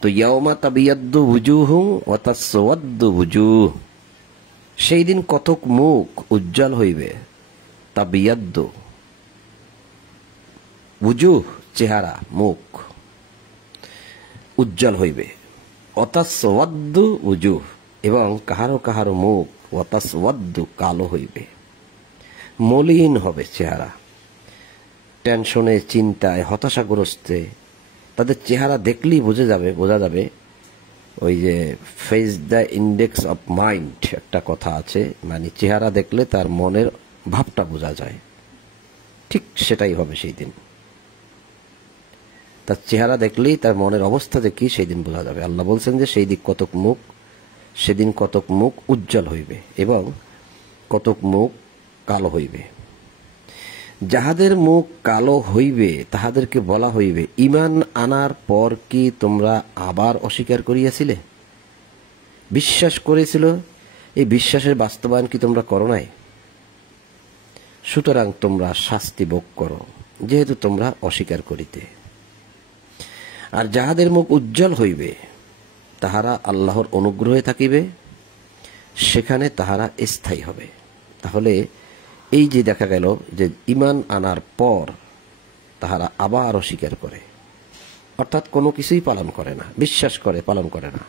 তো ইয়াউমা তাবিয়াদ্দু বুজুহু ওয়া তাসওয়াদ্দু বুজুহ, সেই দিন কতক মুখ উজ্জ্বল হইবে। তাবিয়াদ্দু, বুজুহ চেহারা, মুখ উজ্জ্বল হইবে। অতাসওয়াদ্দু বুজুহ, এবং কাহারো কাহারো মুখ অতাসওয়াদ্দু কালো হইবে, মলিন হবে চেহারা। টেনশনে, চিন্তায়, হতাশাগ্রস্তে তাদের চেহারা দেখলেই বোঝা যাবে। ওই যে face the index of mind একটা কথা আছে, মানে চেহারা দেখলে তার মনের ভাবটা বোঝা যায়। ঠিক সেটাই হবে সেই দিন। তার চেহারা দেখলেই তার মনের অবস্থা যে কি সেই দিন বোঝা যাবে। আল্লাহ বলছেন যে সেদিন কতক মুখ উজ্জ্বল হইবে এবং কতক মুখ কালো হইবে। যাহাদের মুখ কালো হইবে তাহাদেরকে বলা হইবে, ঈমান আনার পর কি তোমরা আবার অস্বীকার করিয়াছিলে? বিশ্বাস করেছিল, এই বিশ্বাসের বাস্তবায়ন কি তোমরা করো নাই? সুতরাং তোমরা শাস্তি ভোগ করো, যেহেতু তোমরা অস্বীকার করিতে। আর যাহাদের মুখ উজ্জ্বল হইবে তাহারা আল্লাহর অনুগ্রহে থাকিবে, সেখানে তাহারা স্থায়ী হবে। তাহলে এই যে দেখা গেল যে ঈমান আনার পর তাহারা আবার অস্বীকার করে, অর্থাৎ কোনো কিছুই পালন করে না, বিশ্বাস করে পালন করে না,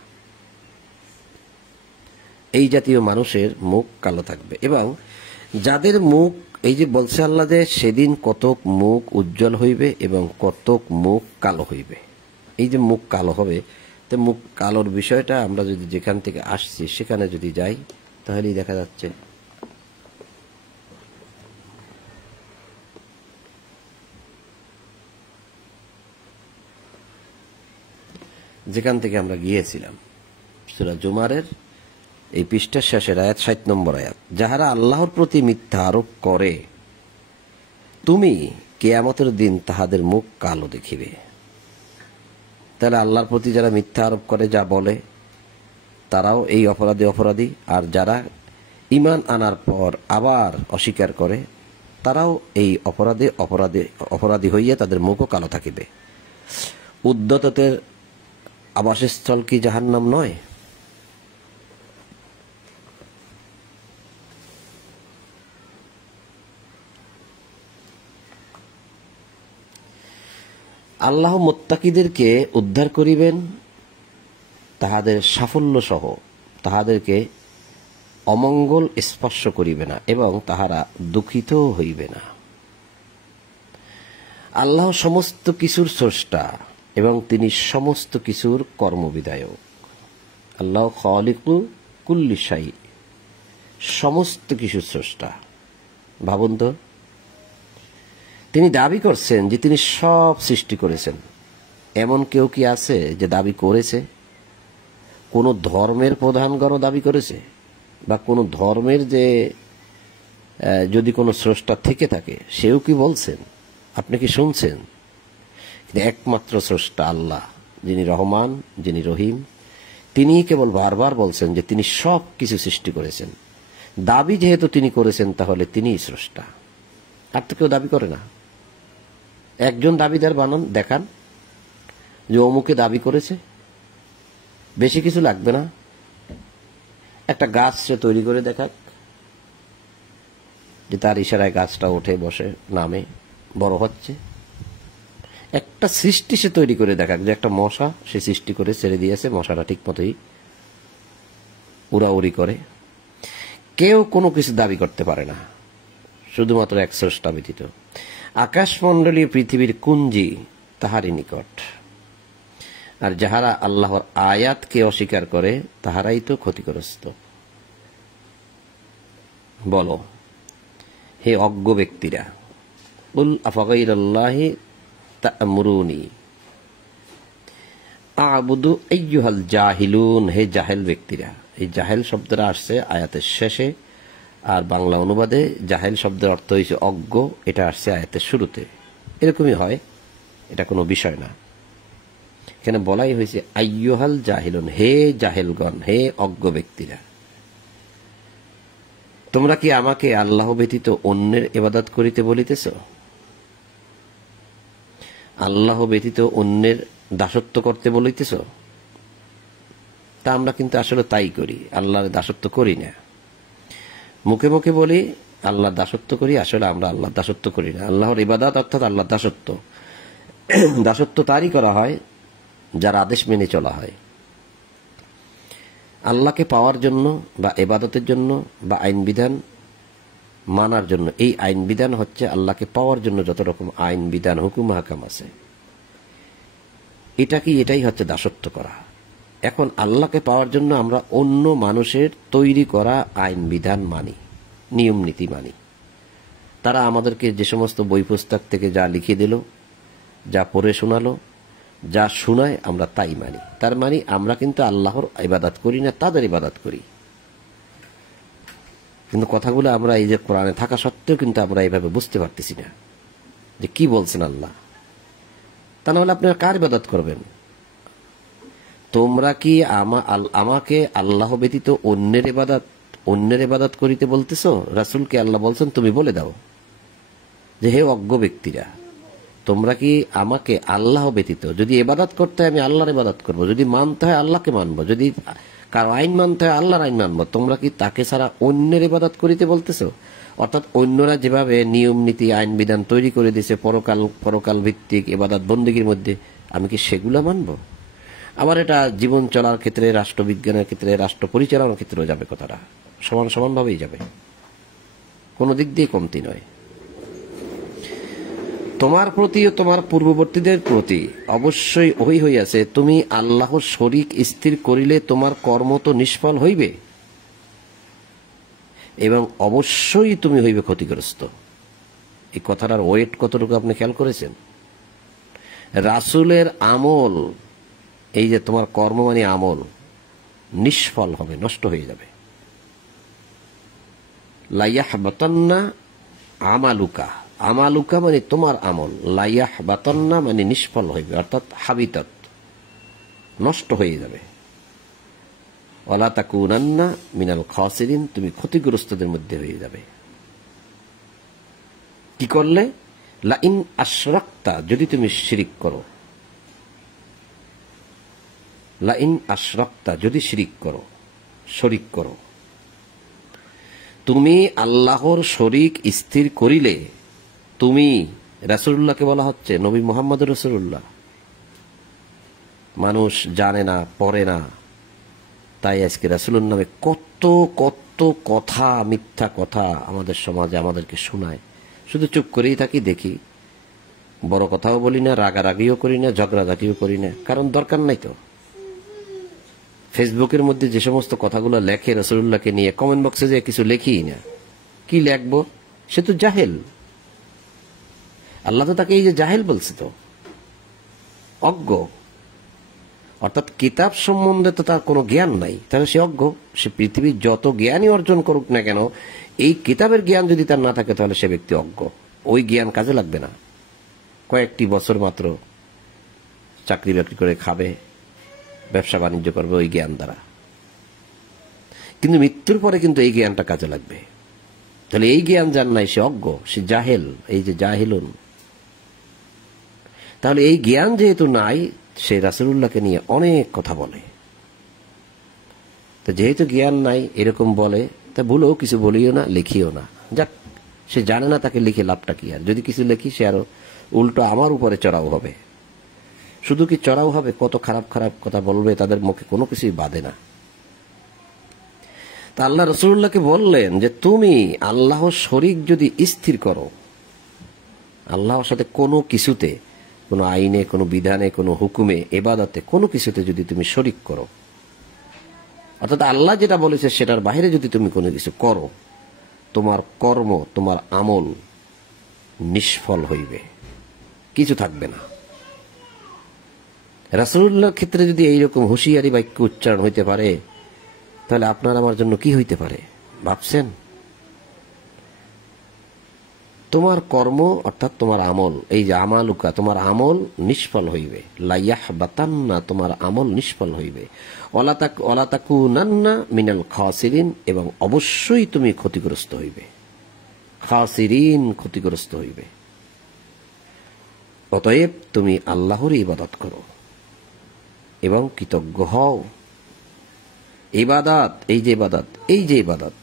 এই জাতীয় মানুষের মুখ কালো থাকবে। এবং যাদের মুখ, এই যে বলছে আল্লাহ যে সেদিন কতক মুখ উজ্জ্বল হইবে এবং কতক মুখ কালো হইবে। এই যে মুখ কালো হবে, তো মুখ কালোর বিষয়টা আমরা যদি যেখান থেকে আসছি সেখানে যদি যাই তাহলেই দেখা যাচ্ছে। যেখান থেকে আমরা গিয়েছিলাম, সূরা জুমারের এই পৃষ্ঠার শেষের আয়াত 60 নম্বর আয়াত, যাহারা আল্লাহর প্রতি মিথ্যা আরোপ করে তুমি কিয়ামতের দিন তাহাদের মুখ কালো দেখিবে। তাহলে আল্লাহর প্রতি যারা মিথ্যা আরোপ করে, যা বলে, তারাও এই অপরাধী, আর যারা ঈমান আনার পর আবার অস্বীকার করে তারাও এই অপরাধী হইয়া তাদের মুখও কালো থাকিবে। উদ্ধতদের আবাসস্থল কি জাহান্নাম নয়? আল্লাহ মুত্তাকিদেরকে উদ্ধার করিবেন তাহাদের সাফল্য সহ, তাহাদেরকে অমঙ্গল স্পর্শ করিবে না এবং তাহারা দুঃখিত হইবে না। আল্লাহ সমস্ত কিছুর স্রষ্টা এবং তিনি সমস্ত কিছুর কর্মবিধায়ক। আল্লাহ খালিকু কুল্লি শাই, সমস্ত কিছুর স্রষ্টা। ভাবুন তো, তিনি দাবি করছেন যে তিনি সব সৃষ্টি করেছেন। এমন কেউ কি আছে যে দাবি করেছে? কোন ধর্মের প্রধানগণ দাবি করেছে? বা কোন ধর্মের যে যদি কোনো স্রষ্টা থেকে থাকে সেও কি বলছেন? আপনি কি শুনছেন? একমাত্র স্রষ্টা আল্লাহ, যিনি রহমান, যিনি রহিম, তিনি কেবল বারবার বলছেন যে তিনি সব কিছু সৃষ্টি করেছেন। দাবি যেহেতু তিনি করেছেন, তাহলে তিনিই স্রষ্টা। আর তো কেউ দাবি করে না। একজন দাবিদার বানান, দেখান যে অমুকে দাবি করেছে। বেশি কিছু লাগবে না, একটা গাছ সে তৈরি করে দেখাক যে তার ইশারায় গাছটা ওঠে, বসে, নামে, বড় হচ্ছে। একটা সৃষ্টি সে তৈরি করে দেখাক যে একটা মশা সে সৃষ্টি করে ছেড়ে দিয়েছে, মশাটা ঠিক মতোই উড়াউড়ি করে। কেউ কোনো কিছু দাবি করতে পারে না, শুধুমাত্র এক স্রষ্টা ব্যতীত। আকাশমণ্ডলীয় পৃথিবীর কুঞ্জি তাহারই নিকট। আর যাহারা আল্লাহর আয়াতকে অস্বীকার করে তাহারাই তো ক্ষতিগ্রস্ত। বলো হে অজ্ঞ ব্যক্তিরা, কুল আফাগাইরাল্লাহি তা'মুরুনি আ'বুদু আইয়ুহাল জাহিলুন। হে জাহেল ব্যক্তিরা। এই জাহেল শব্দটা আসছে আয়াতের শেষে, আর বাংলা অনুবাদে জাহেল শব্দের অর্থ হয়েছে অজ্ঞ, এটা আসছে আয়াতের শুরুতে। এরকমই হয়, এটা কোনো বিষয় না। এখানে বলাই হয়েছে আইয়ুহাল জাহিলুন, হে জাহেলগণ, হে অজ্ঞ ব্যক্তিরা, তোমরা কি আমাকে আল্লাহ ব্যতীত অন্যের ইবাদত করিতে বলিতেছ? আল্লাহ ব্যতীত অন্যের দাসত্ব করতে বলিতেছ? তা আমরা কিন্তু আসলে তাই করি, আল্লাহর দাসত্ব করি না। মুখে মুখে বলি আল্লাহর দাসত্ব করি, আসলে আমরা আল্লাহর দাসত্ব করি না। আল্লাহর ইবাদত অর্থাৎ আল্লাহর দাসত্ব, দাসত্ব তারই করা হয় যার আদেশ মেনে চলা হয়। আল্লাহকে পাওয়ার জন্য বা ইবাদতের জন্য বা আইন বিধান মানার জন্য, এই আইন বিধান হচ্ছে আল্লাহকে পাওয়ার জন্য যত রকম আইন বিধান, হুকুম হাকাম আছে, এটাই হচ্ছে দাসত্ব করা। এখন আল্লাহকে পাওয়ার জন্য আমরা অন্য মানুষের তৈরি করা আইন বিধান মানি, নিয়ম নীতি মানি। তারা আমাদেরকে যে সমস্ত বই পুস্তক থেকে যা লিখে দিল, যা পড়ে শোনালো, যা শোনায়, আমরা তাই মানি। তার মানে আমরা কিন্তু আল্লাহর ইবাদত করি না, তাদের ইবাদত করি। কিন্তু কথাগুলো আমরা এই যে কোরআনে থাকা সত্ত্বেও কিন্তু আমরা এইভাবে বুঝতে পারতেছি না যে কি বলছেন আল্লাহ। তা না হলে আপনারা কার ইবাদত করবেন? তোমরা কি আমাকে আল্লাহ ব্যতীত অন্যের ইবাদত করিতে বলতেছ? রাসূলকে আল্লাহ বলছেন তুমি বলে দাও যে হে অজ্ঞ ব্যক্তিরা, তোমরা কি আমাকে আল্লাহ ব্যতীত, যদি ইবাদত করতে হয় আমি আল্লাহর ইবাদত করব, যদি মানতে হয় আল্লাহকে মানব, যদি কারো আইন মানতে হয় আল্লাহর আইন মানব, তোমরা কি তাকে ছাড়া অন্যের ইবাদত করিতে বলতেছ? অর্থাৎ অন্যরা যেভাবে নিয়ম নীতি আইন বিধান তৈরি করে দিয়েছে পরকাল ভিত্তিক ইবাদত বন্দেগীর মধ্যে, আমি কি সেগুলো মানব? আবার এটা জীবন চলার ক্ষেত্রে, রাষ্ট্রবিজ্ঞানের ক্ষেত্রে, রাষ্ট্র পরিচালনার ক্ষেত্রেও যাবে, কথাটা সমানভাবেই যাবে, কোনো দিক দিয়ে কমতি নয়। তোমার প্রতি ও তোমার পূর্ববর্তীদের প্রতি অবশ্যই ওই হইয়াছে, তুমি আল্লাহর শরীক স্থির করিলে তোমার কর্ম তো নিষ্ফল হইবে এবং অবশ্যই তুমি হইবে ক্ষতিগ্রস্ত। এই কথাটার ওয়েট কতটুকু আপনি খেয়াল করেছেন? রাসূলের আমল এই যে তোমার কর্ম মানে আমল নিষ্ফল হবে, নষ্ট হয়ে যাবে। লাইয়াহবাতান্না আমালুকা, আমালুকা মানে তোমার আমল, লাইয়াহবাতান্না মানে নিষ্ফল হইবে, অর্থাৎ হাবিতাত, নষ্ট হয়ে যাবে। ওয়ালা তাকুনান্না মিনাল খাসিরিন, তুমি ক্ষতিগ্রস্তদের মধ্যে হয়ে যাবে। কি করলে? লাইন আশরাকতা, যদি তুমি শিরিক করো, লাইন আশরাকতা, যদি শিরিক করো, শরিক করো, তুমি আল্লাহর শরিক স্থির করিলে, তুমি রাসূলুল্লাহকে বলা হচ্ছে, নবী মুহাম্মদ রাসূলুল্লাহ। মানুষ জানে না, পড়ে না, তাই আজকে রাসূলের নামে কত কত কথা, মিথ্যা কথা আমাদের সমাজে আমাদেরকে শোনায়। শুধু চুপ করেই থাকি, দেখি, বড় কথাও বলি না, রাগারাগিও করি না, ঝগড়াঝাটিও করি না, কারণ দরকার নাই তো। ফেসবুকের মধ্যে যে সমস্ত কথাগুলো লেখে রাসূলুল্লাহকে নিয়ে, কমেন্ট বক্সে যে কিছু লেখিই না, কি লেখবো? সে তো জাহেল। আল্লাহ তো তাকে এই যে জাহেল বলছে, তো অজ্ঞ, অর্থাৎ কিতাব সম্বন্ধে তো তার কোনো জ্ঞান নাই, তাহলে সে অজ্ঞ। সে পৃথিবীর যত জ্ঞানই অর্জন করুক না কেন, এই কিতাবের জ্ঞান যদি তার না থাকে, তাহলে সে ব্যক্তি অজ্ঞ। ওই জ্ঞান কাজে লাগবে না। কয়েকটি বছর মাত্র চাকরি বাকরি করে খাবে, ব্যবসা বাণিজ্য করবে ওই জ্ঞান দ্বারা, কিন্তু মৃত্যুর পরে কিন্তু এই জ্ঞানটা কাজে লাগবে। তাহলে এই জ্ঞান যার নাই, সে অজ্ঞ, সে জাহেল, এই যে জাহিলুন। তাহলে এই জ্ঞান যেহেতু নাই, সে রাসূলুল্লাহকে নিয়ে অনেক কথা বলে। তো যেহেতু জ্ঞান নাই, এরকম বলে, তা ভুলেও কিছু বলিও না, লিখিও না। যাক, সে জানে না, তাকে লিখে লাভটা কি? আর যদি কিছু লিখি, সে আরো উল্টো আমার উপরে চড়াও হবে। শুধু কি চড়াও হবে, কত খারাপ খারাপ কথা বলবে, তাদের মুখে কোনো কিছুই বাধে না। তা আল্লাহ রাসূলুল্লাহকে বললেন যে তুমি আল্লাহর শরীক যদি স্থির করো, আল্লাহর সাথে কোনো কিছুতে, কোনো আইনে, কোনো বিধানে, কোনো হুকুমে, ইবাদতে, কোনো কিছুতে যদি তুমি শরীক করো, অর্থাৎ আল্লাহ যেটা বলেছে সেটার বাইরে যদি তুমি কোনো কিছু করো, তোমার কর্ম, তোমার আমল নিষ্ফল হইবে, কিছু থাকবে না। রাসূলুল্লাহর ক্ষেত্রে যদি এইরকম হুঁশিয়ারি বাক্য উচ্চারণ হইতে পারে, তাহলে আপনার আমার জন্য কি হইতে পারে ভাবছেন? তোমার কর্ম অর্থাৎ তোমার আমল, এই যে আমালুকা, তোমার আমল নিষ্ফল হইবে। লাইয়াহবাতান্না, তোমার আমল নিষ্ফল হইবে। ওয়ালা তাকুনান্না মিনাল খাসিরিন, এবং অবশ্যই তুমি ক্ষতিগ্রস্ত হইবে। খাসিরিন, ক্ষতিগ্রস্ত হইবে। অতএব তুমি আল্লাহর ইবাদত করো এবং কৃতজ্ঞ হও। ইবাদত, এই যে ইবাদত, এই যে ইবাদত,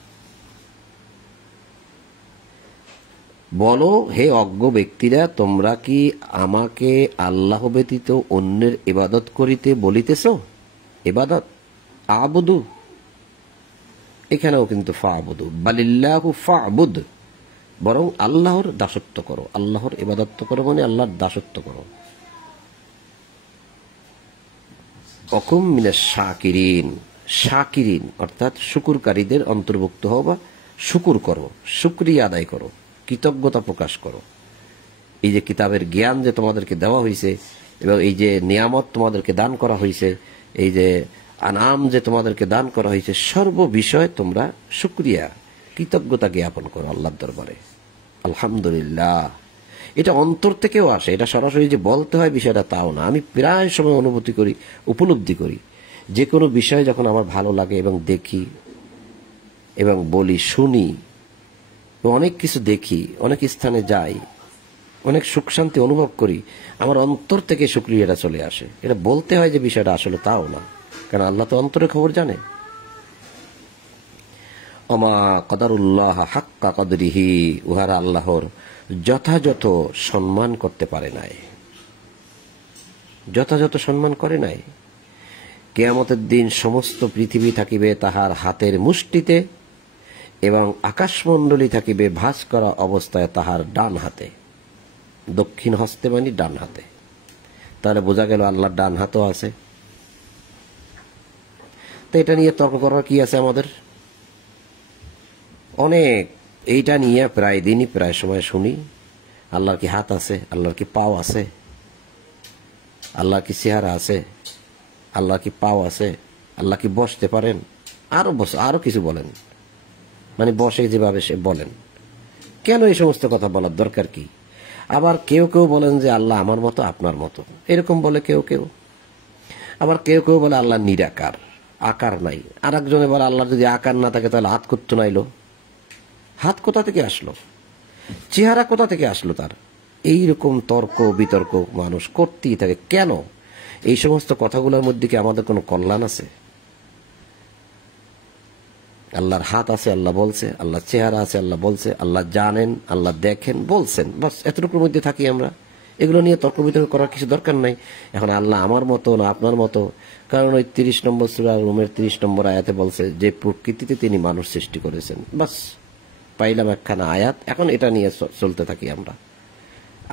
বলো হে অজ্ঞ ব্যক্তিরা, তোমরা কি আমাকে আল্লাহ ব্যতীত অন্যের ইবাদত করিতে বলিতেছ? ইবাদত, আবুদু, এখানেও কিন্তু ফাবুদু, বালিল্লাহু ফাবুদ, বরং আল্লাহর দাসত্ব করো। আল্লাহর ইবাদত করো মানে আল্লাহর দাসত্ব করো। অকুম মিনাশ শাকিরিন, শাকিরিন অর্থাৎ শুকুরকারীদের অন্তর্ভুক্ত হও, বা শুকুর করো, শুকরিয়া আদায় করো, কৃতজ্ঞতা প্রকাশ করো। এই যে কিতাবের জ্ঞান যে তোমাদেরকে দেওয়া হয়েছে, এবং এই যে নিয়ামত তোমাদেরকে দান করা হয়েছে, এই যে আনাম যে তোমাদেরকে দান করা হয়েছে, সর্ব বিষয়ে তোমরা শুকরিয়া, কৃতজ্ঞতা জ্ঞাপন করো আল্লাহর দরবারে। আলহামদুলিল্লাহ, এটা অন্তর থেকেও আসে, এটা সরাসরি যে বলতে হয় বিষয়টা তাও না। আমি প্রায় সময় অনুভূতি করি, উপলব্ধি করি, যে কোনো বিষয় যখন আমার ভালো লাগে এবং দেখি এবং বলি, শুনি, অনেক কিছু দেখি, অনেক স্থানে যাই, অনেক সুখ শান্তি অনুভব করি, আমার অন্তর থেকে শুকরিয়াটা চলে আসে। এটা বলতে হয় যে বিষয়টা আসলে তাও না, কারণ আল্লাহ তো অন্তরের খবর জানে। ওমা কদারুল্লাহ হাক্কা কদরিহি, উহারা আল্লাহর যথাযথ সম্মান করতে পারে নাই, যথাযথ সম্মান করে নাই। কিয়ামতের দিন সমস্ত পৃথিবী থাকিবে তাহার হাতের মুষ্টিতে, এবং আকাশমণ্ডলী থাকিবে ভাঁজ করা অবস্থায় তাহার ডান হাতে। দক্ষিণ হস্তে মানে ডান হাতে। তাহলে বোঝা গেল আল্লাহর ডান হাতও আছে। তো এটা নিয়ে তর্ক করার কি আছে আমাদের? অনেক, এইটা নিয়ে প্রায় দিনই প্রায় সময় শুনি, আল্লাহর কি হাত আছে, আল্লাহর কি পাও আছে, আল্লাহর কি চেহারা আছে। আল্লাহ কি পাও আছে, আল্লাহ কি বসতে পারেন, আরো কিছু বলেন, মানে বসে যেভাবে সে বলেন। কেন এই সমস্ত কথা বলার দরকার কি? আবার কেউ কেউ বলেন যে আল্লাহ আমার মতো আপনার মতো, এরকম বলে কেউ কেউ। আবার কেউ কেউ বলে আল্লাহ নিরাকার, আকার নাই। আর একজনে বলে আল্লাহ যদি আকার না থাকে তাহলে হাত করতো নাইলো, হাত কোথা থেকে আসলো, চেহারা কোথা থেকে আসলো তার? এইরকম তর্ক বিতর্ক মানুষ করতেই থাকে। কেন? এই সমস্ত কথাগুলোর মধ্যে কি আমাদের কোনো কল্যাণ আছে? আল্লাহর হাত আছে আল্লাহ বলছে, আল্লাহ চেহারা আছে আল্লাহ বলছে, আল্লাহ জানেন, আল্লাহ দেখেন বলছেন, বাস এতটুকুর মধ্যে থাকি আমরা। এগুলো নিয়ে তর্ক বিতর্ক করার কিছু দরকার নাই। এখন আল্লাহ আমার মতো না আপনার মতো, কারণ ওই 30 নম্বর সূরা রুমের 30 নম্বর আয়াতে বলছে যে প্রকৃতিতে তিনি মানুষ সৃষ্টি করেছেন। বাস পাইলাম একখানা আয়াত, এখন এটা নিয়ে চলতে থাকি আমরা।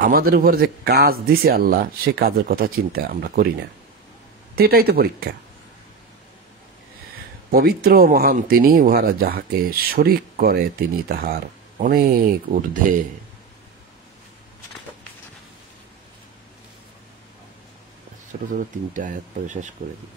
আমাদের উপর যে কাজ দিছে আল্লাহ, সে কাজের কথা চিন্তা আমরা করি না। তো এটাই তো পরীক্ষা। পবিত্র মহান তিনি, উহারা যাহাকে শরীক করে তিনি তাহার অনেক ঊর্ধ্বে। ছোট ছোট 3টা আয়াত পরে শেষ করে দিই।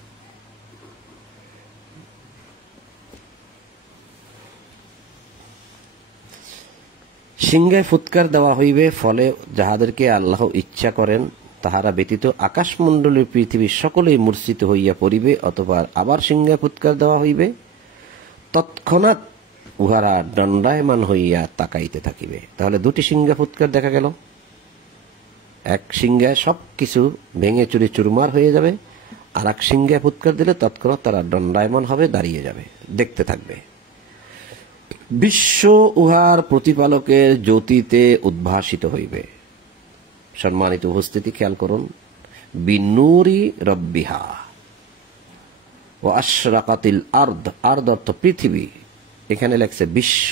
সিংহায় ফুৎকার দেওয়া হইবে, ফলে যাহাদেরকে আল্লাহ ইচ্ছা করেন তাহারা ব্যতীত আকাশমণ্ডলের পৃথিবীর সকলেই মূর্ছিত হইয়া পড়িবে। অথবা আবার সিংহায় ফুৎকার দেওয়া হইবে, তৎক্ষণাৎ উহারা দণ্ডায়মান হইয়া তাকাইতে থাকিবে। তাহলে 2টি সিংহা ফুৎকার দেখা গেল। এক সিংহায় সবকিছু ভেঙে চুরি চুরমার হয়ে যাবে, আর এক সিংহায় ফুৎকার দিলে তৎক্ষণাৎ তারা দণ্ডায়মান হবে, দাঁড়িয়ে যাবে, দেখতে থাকবে। বিশ্ব উহার প্রতিপালকের জ্যোতিতে উদ্ভাসিত হইবে। সম্মানিত উপস্থিতি, খেয়াল করুন, বিনুরি রব্বিহা ও আশরাকাতিল আরদ। আরদ অর্থ পৃথিবী, এখানে লেখছে বিশ্ব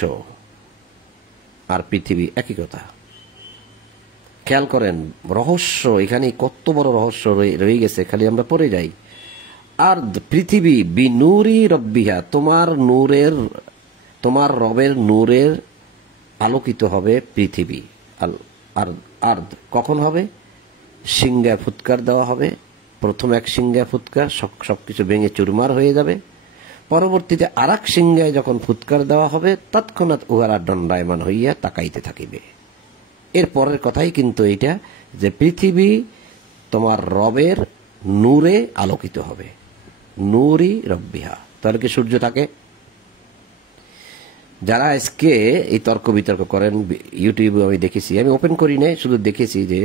আর পৃথিবী একই কথা। খেয়াল করেন রহস্য, এখানে কত বড় রহস্য রয়ে গেছে, খালি আমরা পড়ে যাই। আরদ পৃথিবী, বিনুরি রব্বিহা, তোমার রবের নূরের আলোকিত হবে পৃথিবী। আরদ কখন হবে? সিংহায় ফুৎকার দেওয়া হবে। প্রথম এক সিংহায় ফুৎকার, সবকিছু ভেঙে চুরমার হয়ে যাবে। পরবর্তীতে আর এক সিংহায় যখন ফুৎকার দেওয়া হবে, তৎক্ষণাৎ উহারা দণ্ডায়মান হইয়া তাকাইতে থাকিবে। এর পরের কথাই কিন্তু এইটা, যে পৃথিবী তোমার রবের নূরে আলোকিত হবে। নূরি রব্বিহা, তাহলে কি সূর্য থাকে? যারা আজকে এই তর্ক বিতর্ক করেন, ইউটিউবে আমি দেখেছি, আমি ওপেন করি নাই, শুধু দেখেছি যে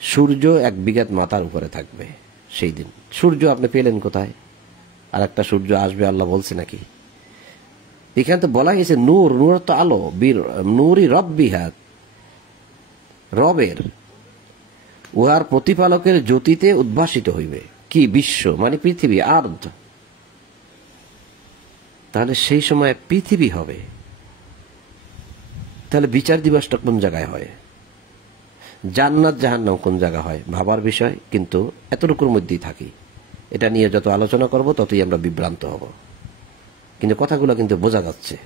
সূর্য 1 বিঘাত মাথার উপরে থাকবে। সেই দিন সূর্য আপনি পেলেন কোথায়? আর একটা সূর্য আসবে আল্লাহ বলছে নাকি? এখানে তো বলা গেছে নূর, নূর তো আলো, নূরি রব্বিহা, রবের উহার প্রতিপালকের জ্যোতিতে উদ্ভাসিত হইবে। কি? বিশ্ব মানে পৃথিবী, আর্ধ। তাহলে সেই সময় পৃথিবী হবে। তাহলে বিচার দিবসটা কোন জায়গায় হয়? জান্নাত জাহান্নাম কোন জায়গা হয়? ভাবার বিষয়। কিন্তু এতটুকুর মধ্যেই থাকি। এটা নিয়ে যত আলোচনা করব ততই আমরা বিভ্রান্ত হব। কিন্তু কথাগুলো কিন্তু বোঝা যাচ্ছে।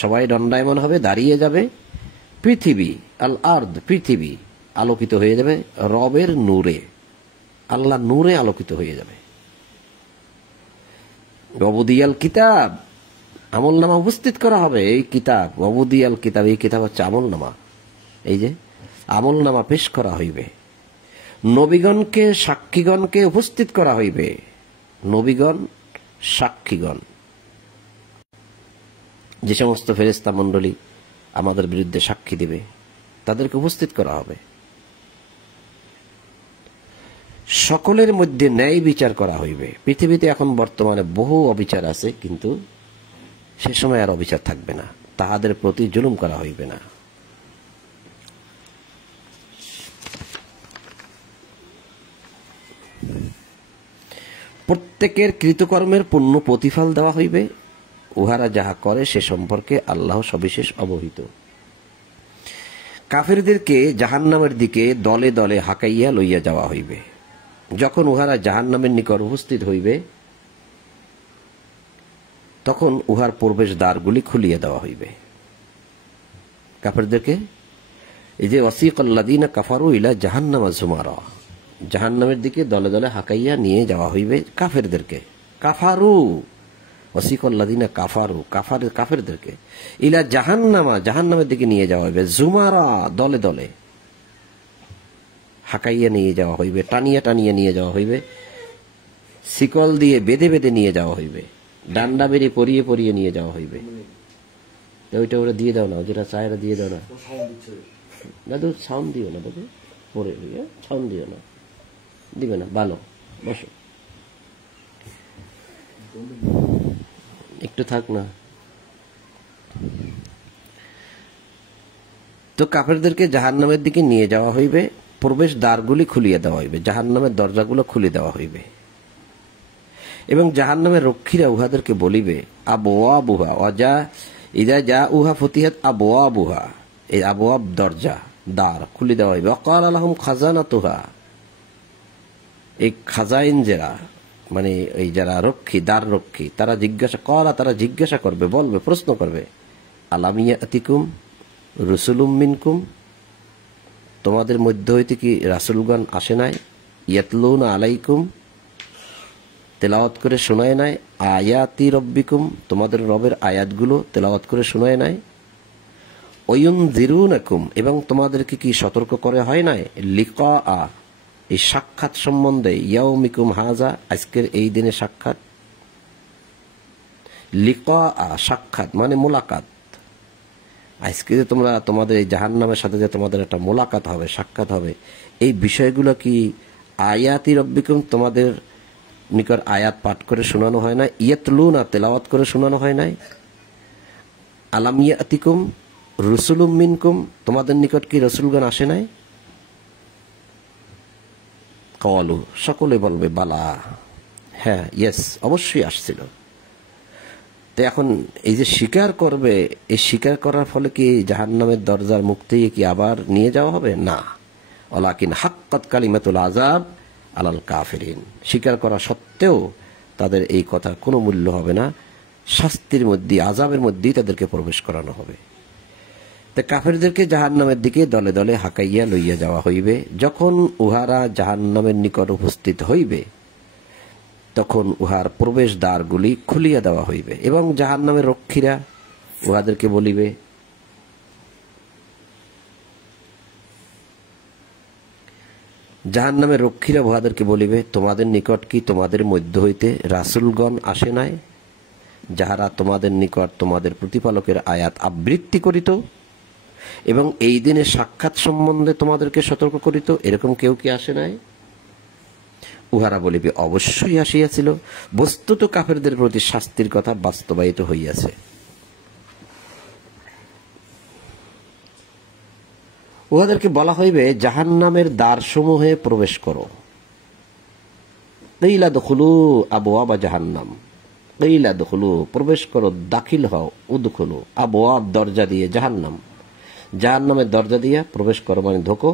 সবাই দণ্ডায়মান হবে, দাঁড়িয়ে যাবে। পৃথিবী আল আর্দ, পৃথিবী আলোকিত হয়ে যাবে রবের নূরে, আল্লাহ নূরে আলোকিত হয়ে যাবে। ওয়াবুদিয়াল কিতাব, আমলনামা উপস্থিত করা হবে। এই কিতাব ওয়াবুদিয়াল কিতাব, এই কিতাব হচ্ছে আমলনামা। এই যে আমলনামা পেশ করা হইবে। নবীগণকে, সাক্ষীগণকে উপস্থিত করা হইবে। নবীগণ, সাক্ষীগণ, যে সমস্ত ফেরেশতা মণ্ডলী আমাদের বিরুদ্ধে সাক্ষী দিবে, তাদেরকে উপস্থিত করা হবে। সকলের মধ্যে ন্যায় বিচার করা হইবে। পৃথিবীতে এখন বর্তমানে বহু অবিচার আছে, কিন্তু সে সময় আর অবিচার থাকবে না। তাহাদের প্রতি জুলুম করা হইবে না। প্রত্যেকের কৃতকর্মের পূর্ণ প্রতিফল দেওয়া হইবে। উহারা যাহা করে সে সম্পর্কে আল্লাহ সবিশেষ অবহিত। কাফেরদেরকে জাহান্নামের দিকে দলে দলে হাঁকাইয়া লইয়া যাওয়া হইবে। যখন উহারা জাহান্নামের নিকট উপস্থিত হইবে, তখন উহার প্রবেশ দ্বারগুলি খুলিয়া দেওয়া হইবে। কাফেরদেরকে, এই যে ওয়াসিকাল্লাযীনা কাফারু ইলা জাহান্নামা যুমারা, জাহান্নামের দিকে দলে দলে হাঁকাইয়া নিয়ে যাওয়া হইবে কাফেরদেরকে। কাফারু ওয়াসিকাল্লাযিনা কাফারু, কাফেরদেরকে ইলা জাহান্নামা, জাহান্নামের দিকে নিয়ে যাওয়া হইবে জুমারা, দলে দলে হাঁকাইয়া নিয়ে যাওয়া হইবে, টানিয়া টানিয়া নিয়ে যাওয়া হইবে, শিকল দিয়ে বেঁধে বেঁধে নিয়ে যাওয়া হইবে, ডান্ডা বেড়ে পরিয়ে পরিয়ে নিয়ে যাওয়া হইবে। ওইটা ওরা দিয়ে দাও না, যেটা চায়রা দিয়ে দাও না দাদু, সাউন্ড দিও না দাদু, পরে সাউন্ড দিও না, দিবে না, ভালো বসো, একটু থাক না। তো কাফেরদেরকে জাহান্নামের দিকে নিয়ে যাওয়া হইবে, প্রবেশ দ্বারগুলি খুলিয়ে দেওয়া হইবে, জাহান্নামের দরজাগুলো খুলে দেওয়া হইবে, এবং জাহান্নামের রক্ষীরা উহাদেরকে বলিবে আবওয়াবুহা ওয়াজা ইদা যা উহা ফতিহাত আবওয়াবুহা, এই আবওয়াব দরজা দ্বার খুলে দেওয়া হইবে। ওয়াকালা লাহুম খাজানাতুহা, এই খাজাইন যারা মানে এই যারা রক্ষী, দ্বার রক্ষী, তারা জিজ্ঞাসা করবে, বলবে, প্রশ্ন করবে আলাম ইয়াতিকুম রুসুলুম মিনকুম, তোমাদের মধ্য হইতে কি রাসূলগণ আসে নাই? ইয়াতলুনা আলাইকুম, তেলাওয়াত করে শোনায় নাই? আয়াতি রব্বিকুম, তোমাদের রবের আয়াতগুলো তেলাওয়াত করে শোনায় নাই? ওয়ুনযিরুনাকুম, এবং তোমাদেরকে কি সতর্ক করে হয় নাই? লিকা, এই সাক্ষাৎ সম্বন্ধে, ইয়াউমিকুম হাজা, আজকের এই দিনে সাক্ষাৎ। লিকা, সাক্ষাৎ মানে মোলাকাত, আজকে যে তোমরা তোমাদের এই জাহান্নামের সাথে যে তোমাদের একটা মোলাকাত হবে, সাক্ষাৎ হবে, এই বিষয়গুলো কি আয়াতি রব্বিকুম, তোমাদের নিকট আয়াত পাঠ করে শোনানো হয় না? ইয়াতলুনা, তেলাওয়াত করে শোনানো হয় নাই? আলাম ইয়াতিকুম রুসুলুম মিনকুম, তোমাদের নিকট কি রসুলগণ আসে নাই? কালু, সকলে বলবে বালা, হ্যাঁ, ইয়েস, অবশ্যই আসছিল। তো এখন এই যে স্বীকার করবে, এই স্বীকার করার ফলে কি জাহান্নামের দরজার মুখ থেকে কি আবার নিয়ে যাওয়া হবে? না। ওয়ালাকিন হাক্কাত কালিমাতুল আযাব আলাল কাফিরিন, স্বীকার করা সত্ত্বেও তাদের এই কথার কোনো মূল্য হবে না, শাস্তির মধ্যে, আযাবের মধ্যেই তাদেরকে প্রবেশ করানো হবে। তা কাফেরদেরকে জাহান্নামের দিকে দলে দলে হাঁকাইয়া লইয়া যাওয়া হইবে। যখন উহারা জাহান্নামের নিকট উপস্থিত হইবে, তখন উহার প্রবেশ দ্বারগুলি খুলিয়া দেওয়া হইবে, এবং জাহান্নামের রক্ষীরা উহাদেরকে বলিবে তোমাদের নিকট কি তোমাদের মধ্য হইতে রাসূলগণ আসে নাই, যাহারা তোমাদের নিকট তোমাদের প্রতিপালকের আয়াত আবৃত্তি করিত এবং এই দিনে সাক্ষাৎ সম্বন্ধে তোমাদেরকে সতর্ক করিত? এরকম কেউ কি আসে নাই? উহারা বলিবে অবশ্যই আসিয়াছিল। বস্তুত কাফেরদের প্রতি শাস্তির কথা বাস্তবায়িত হইয়াছে। উহাদেরকে বলা হইবে জাহান্নামের দ্বারসমূহে প্রবেশ করো। কিলা দুখুলু আবওয়াব জাহান্নাম, কিলা দুখুলু, প্রবেশ করো, দাখিল হও, উদখুলু আবওয়াব, দরজা দিয়ে, জাহান্নামের দরজা দিয়ে প্রবেশ করো মানে ঢোকো।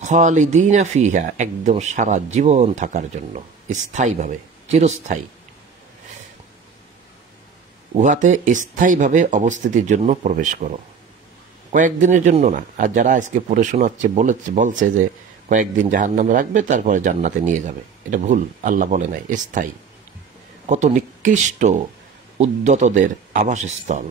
খালিদিনা ফিহা, একদম সারা জীবন থাকার জন্য, স্থায়ীভাবে, চিরস্থায়ী, উহাতে স্থায়ীভাবে অবস্থিতির জন্য প্রবেশ করো, কয়েকদিনের জন্য না। আর যারা আজকে পড়ে শোনাচ্ছে, বলছে যে কয়েকদিন জাহান্নামে রাখবে তারপরে জান্নাতে নিয়ে যাবে, এটা ভুল। আল্লাহ বলে নাই, স্থায়ী। কত নিকৃষ্ট উদ্যতদের আবাসস্থল।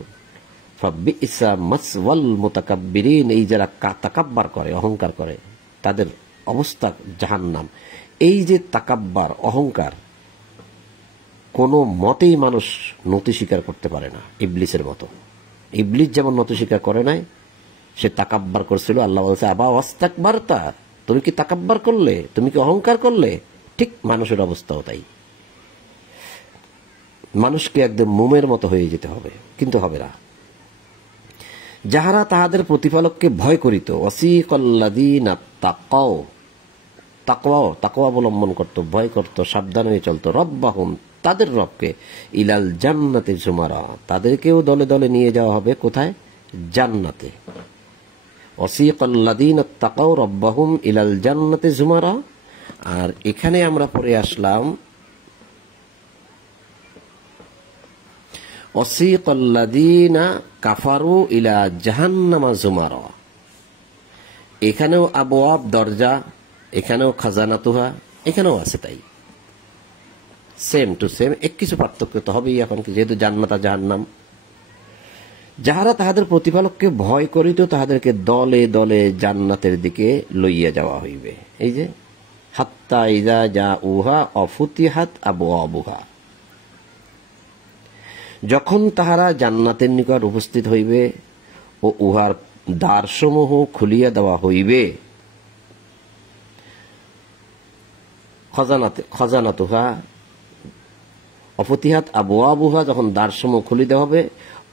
ফাবিইসা মাসওয়াল মুতাকাব্বিরিন, এই যারা তাকাব্বার করে, অহংকার করে, তাদের অবস্থা জাহান্নাম। এই যে তাকাব্বার, অহংকার, কোনো মতেই মানুষ নতি স্বীকার করতে পারে না ইবলিসের মতো। ইবলিস যেমন নতি স্বীকার করে নাই, সে তাকাব্বার করছিল। আল্লাহ বলছে আবা ওয়াস্তাকবারতা, তুমি কি তাকাব্বার করলে, তুমি কি অহংকার করলে? ঠিক মানুষের অবস্থাও তাই। মানুষকে একদম মোমের মতো হয়ে যেতে হবে, কিন্তু হবে না। যাহারা তাহাদের প্রতিপালককে ভয় করিত, ওয়াসিকাল্লাযীনা তাকাও, তাকওয়া অবলম্বন করত, ভয় করত, সাবধানে চলত, রব্বাহুম, তাদের রবকে, ইলাল জান্নাতে জুমারা, তাদেরকেও দলে দলে নিয়ে যাওয়া হবে কোথায়? জান্নাতে। ওয়াসিকাল্লাযীনা তাকাও রব্বাহুম ইলাল জান্নাতে জুমারা। আর এখানে আমরা পড়ে আসলাম ওয়াসিকাল্লাযীনা কাফারু ইলা জাহান্নামা জুমারা। এখানেও আবওয়াব, দরজা, এখানেও খাজানাতুহা, এখানেও আছে তাই, সেম টু সেম, এক কিছু পার্থক্য তো হবেই এখন, যেহেতু জান্নাত আর জাহান্নাম। যাহারা তাহাদের প্রতিপালককে ভয় করিত তাহাদেরকে দলে দলে জান্নাতের দিকে লইয়া যাওয়া হইবে। এই যে হাত্তা ইজা যা উহা অফুতিহাত আবওয়াবুহা, যখন তাহারা জান্নাতের নিকট উপস্থিত হইবে ও উহার দ্বারসমূহ খুলিয়া দেওয়া হইবে, খজানাতুহা অফতিহাত আবওয়াবুহা, যখন দ্বারসমূহ খুলি দেওয়া হবে,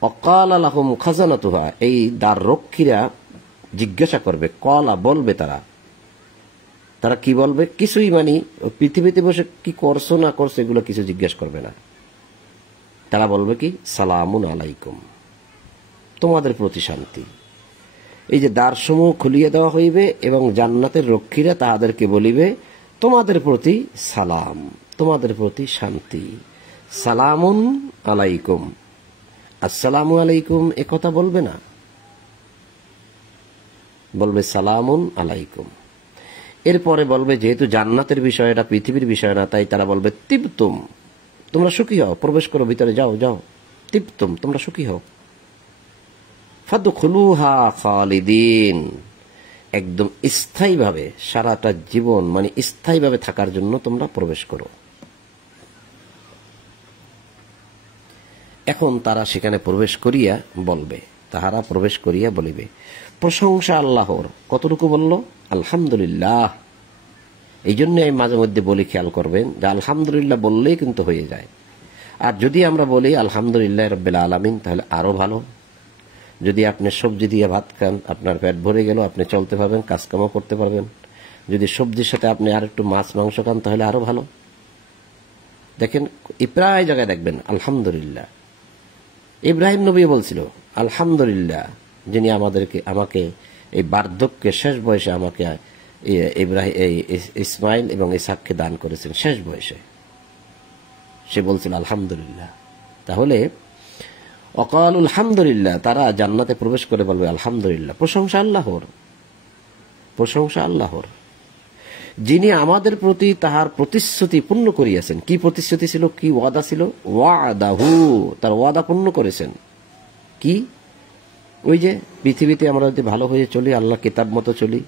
অকাল আলাহুম খাজানাতুহা, এই দ্বার রক্ষীরা জিজ্ঞাসা করবে, কলা বলবে তারা কি বলবে? কিছুই, মানে পৃথিবীতে বসে কি করছো না করছো এগুলো কিছু জিজ্ঞাসা করবে না। তারা বলবে কি? সালামুন আলাইকুম, তোমাদের প্রতি শান্তি। এই যে দ্বারসমূহ খুলিয়ে দেওয়া হইবে এবং জান্নাতের রক্ষীরা তাহাদেরকে বলিবে, তোমাদের প্রতি সালাম, তোমাদের প্রতি শান্তি। সালামুন আলাইকুম, আসসালামু আলাইকুম এ কথা বলবে না, বলবে সালামুন আলাইকুম। এরপরে বলবে, যেহেতু জান্নাতের বিষয়, এটা পৃথিবীর বিষয় না, তাই তারা বলবে তিবতুম, তোমরা সুখী হও, প্রবেশ করো, ভিতরে যাও যাও, তিবতুম, তোমরা সুখী হও। ফাদখুলুহা খালিদিন, একদম স্থায়ীভাবে, সারাটা জীবন, মানে স্থায়ীভাবে থাকার জন্য তোমরা প্রবেশ করো। এখন তারা সেখানে প্রবেশ করিয়া বলবে, তাহারা প্রবেশ করিয়া বলিবে, প্রশংসা আল্লাহর। কতটুকু বলল? আলহামদুলিল্লাহ। এই জন্য আমি মাঝে মধ্যে বলি, খেয়াল করবেন যে আলহামদুলিল্লাহ বললেই কিন্তু হয়ে যায়। আর যদি আমরা বলি আলহামদুলিল্লাহ রাব্বিল আলামিন, তাহলে আরো ভালো। যদি আপনি সবজি দিয়ে ভাত খান, আপনার পেট ভরে গেল, আপনি চলতে পারবেন, কাজকামও করতে পারবেন। যদি সবজির সাথে আপনি আর একটু মাছ মাংস খান, তাহলে আরো ভালো। দেখেন, প্রায় জায়গায় দেখবেন আলহামদুলিল্লাহ। ইব্রাহিম নবী বলছিল আলহামদুলিল্লাহ, যিনি আমাকে এই বার্ধক্যে, শেষ বয়সে আমাকে ইসমাইল এবং ইসহাককে দান করেছেন, শেষ বয়সে সে বলছিল আলহামদুলিল্লাহ। তাহলে অকাল আলহামদুলিল্লাহ, তারা জান্নাতে প্রবেশ করে বলবে আলহামদুলিল্লাহ, প্রশংসা আল্লাহর, প্রশংসা আল্লাহর, যিনি আমাদের প্রতি তাহার প্রতিশ্রুতি পূর্ণ করিয়াছেন। কি প্রতিশ্রুতি ছিল? কি ওয়াদা ছিল? ওয়াদাহু, তার ওয়াদা পূর্ণ করেছেন। কি? ওই যে পৃথিবীতে আমরা যদি ভালো হয়ে চলি, আল্লাহ কিতাব মতো চলি,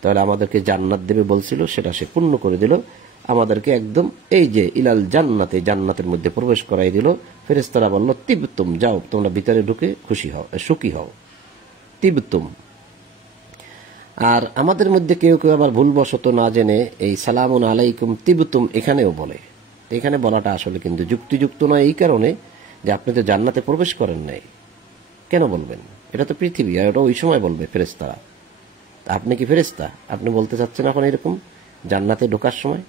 তাহলে আমাদেরকে জান্নাত দেবে বলছিল, সেটা সে পূর্ণ করে দিল। আমাদেরকে একদম এই যে ইলাল জান্নাতে, জান্নাতের মধ্যে প্রবেশ করাই দিল। ফেরেশতারা বলল তিবতুম, যাও তোমরা ভিতরে ঢুকে খুশি হও, সুখী হও, তিবতুম। আর আমাদের মধ্যে কেউ কেউ আবার ভুলবশত না জেনে এই সালামুন আলাইকুম তিবতুম এখানেও বলে। এখানে বলাটা আসলে কিন্তু যুক্তিযুক্ত নয়, এই কারণে যে আপনি তো জান্নাতে প্রবেশ করেন নাই, কেন বলবেন? এটা তো পৃথিবী, আর ওটা ওই সময় বলবে ফেরেশতারা। আপনি কি ফেরেশতা? আপনি বলতে চাচ্ছেন এখন এরকম জান্নাতে ঢোকার সময়?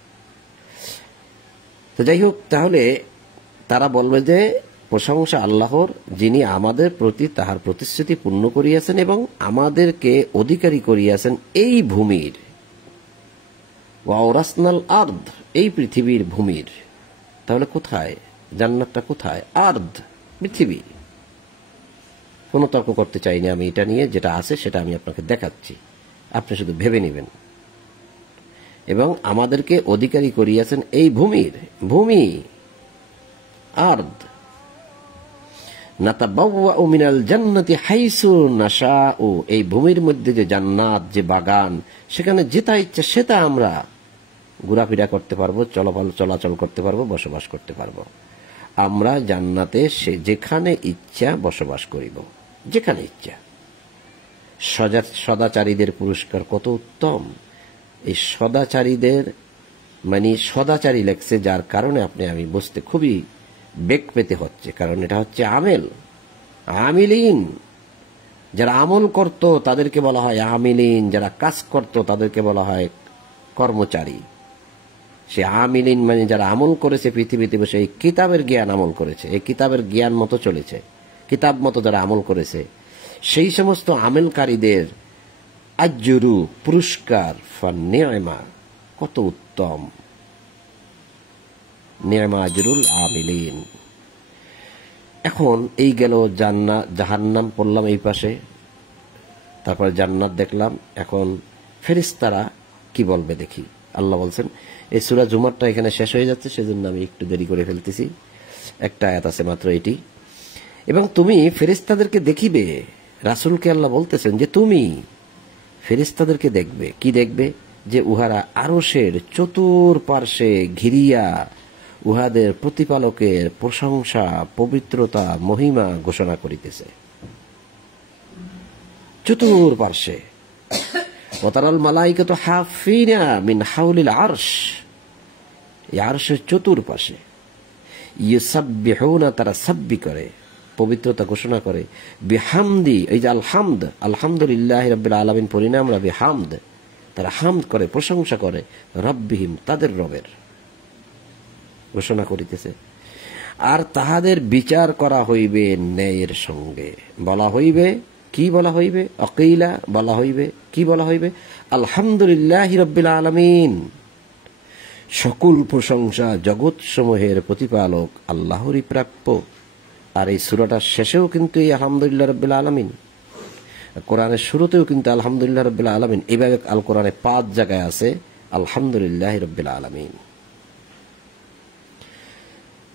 তো যাই হোক, তাহলে তারা বলবে যে প্রশংসা আল্লাহর, যিনি আমাদের প্রতি তাহার প্রতিশ্রুতি পূর্ণ করিয়াছেন এবং আমাদেরকে অধিকারী করিয়াছেন এই ভূমির, ওয়াওরাসনাল আরদ, এই পৃথিবীর ভূমির। তাহলে কোথায় জান্নাতটা? কোথায়? আরদ, পৃথিবী। কোনো তর্ক করতে চাইনি আমি এটা নিয়ে, যেটা আছে সেটা আমি আপনাকে দেখাচ্ছি, আপনি শুধু ভেবে নেবেন। এবং আমাদেরকে অধিকারী করিয়াছেন এই ভূমির, ভূমি আরদ। নাতাবাওয়াউ মিনাল জান্নাতি হাইসু নাশাউ, এই ভূমির মধ্যে যে জান্নাত, যে বাগান, সেখানে যেটা ইচ্ছা সেটা আমরা ঘোরাফেরা করতে পারবো, চলাচল করতে পারবো, বসবাস করতে পারবো। আমরা জান্নাতে সে যেখানে ইচ্ছা বসবাস করিব, যেখানে ইচ্ছা। সদাচারীদের পুরস্কার কত উত্তম! এই সদাচারীদের, মানে সদাচারী লেখছে, যার কারণে আমি বুঝতে খুবই বেগ পেতে হচ্ছে, কারণ এটা হচ্ছে আমিলিন। যারা আমল করত তাদেরকে বলা হয় আমিলিন, যারা কাজ করত তাদেরকে বলা হয় কর্মচারী। সে আমিলিন মানে যারা আমল করেছে, পৃথিবীতে বসে এই কিতাবের জ্ঞান আমল করেছে, এই কিতাবের জ্ঞান মতো চলেছে, কিতাব মতো যারা আমল করেছে, সেই সমস্ত আমলকারীদের আজরু, পুরস্কার, ফান্নিয়মা, কত উত্তম। নিয়মা আজরুল আমিলিন। এখন এই গেল জাহান্নাম পড়লাম এই পাশে, তারপর জান্নাত দেখলাম। এখন ফেরেশতারা কি বলবে দেখি। আল্লাহ বলছেন, এই সূরা জুমারটা এখানে শেষ হয়ে যাচ্ছে, সেজন্য আমি একটু দেরি করে ফেলতেছি, একটা আয়াত আছে মাত্র এটি। এবং তুমি ফেরেশতাদেরকে দেখিবে, রাসূলকে আল্লাহ বলতেছেন যে তুমি ফেরেশতাদেরকে দেখবে। কি দেখবে? যে উহারা আরশের চতুর্পার্শ্বে ঘিরিয়া উহাদের প্রতিপালকের প্রশংসা, পবিত্রতা, মহিমা ঘোষণা করিতেছে। চতুর্পার্শ্বে ওয়াতারাল মালাইকাতু হাফিনা মিন হাউলিল আরশ, এই আরশের চতুর্পাশে ইউসাব্বিহুনা, তারা সাব্বি করে, পবিত্রতা ঘোষণা করে, বিহামদি, এই যে আলহামদ, আলহামদুলিল্লাহি রাব্বিল আলামিন পড়ি না আমরা, বিহামদ, তারা হামদ করে, প্রশংসা করে, রব্বিহিম, তাদের রবের ঘোষণা করিতেছে। আর তাহাদের বিচার করা হইবে ন্যায়ের সঙ্গে। বলা হইবে, কি বলা হইবে? অকিলা, বলা হইবে, কি বলা হইবে? আলহামদুলিল্লাহি রাব্বিল আলামিন, সকল প্রশংসা জগৎ সমূহের প্রতিপালক আল্লাহরই প্রাপ্য। আর এই সূরাটার শেষেও কিন্তু এই আলহামদুলিল্লাহ রাব্বিল আলামিন, কোরআনের শুরুতেও কিন্তু আলহামদুলিল্লাহ রাব্বিল আলামিন, এইভাবে আল কোরআনে 5 জায়গায় আছে আলহামদুলিল্লাহি রাব্বিল আলামিন।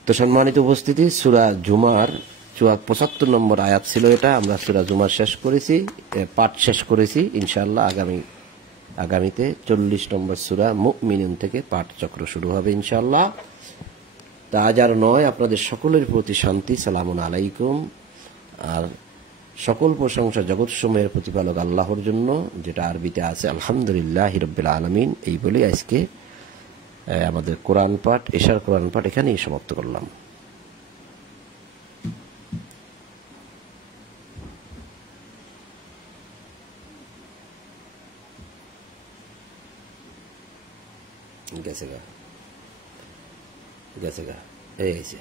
তো সম্মানিত উপস্থিতি, সূরা জুমার 75 নম্বর আয়াত ছিল এটা। আমরা সূরা জুমার শেষ করেছি, পাঠ শেষ করেছি। ইনশাআল্লাহ আগামীতে 40 নম্বর সূরা মুমিনুন থেকে পাঠ চক্র শুরু হবে ইনশাআল্লাহ। তা আজ আর নয়, আপনাদের সকলের প্রতি শান্তি, সালামুন আলাইকুম। আর সকল প্রশংসা জগৎসমূহের প্রতিপালক আল্লাহর জন্য, যেটা আরবিতে আছে আলহামদুলিল্লাহি রাব্বিল আলামিন। এই বলে আজকে আমাদের কোরআন পাঠ, এশার কোরআন পাঠ এখানেই সমাপ্ত করলাম। গেছে গা এই আছে।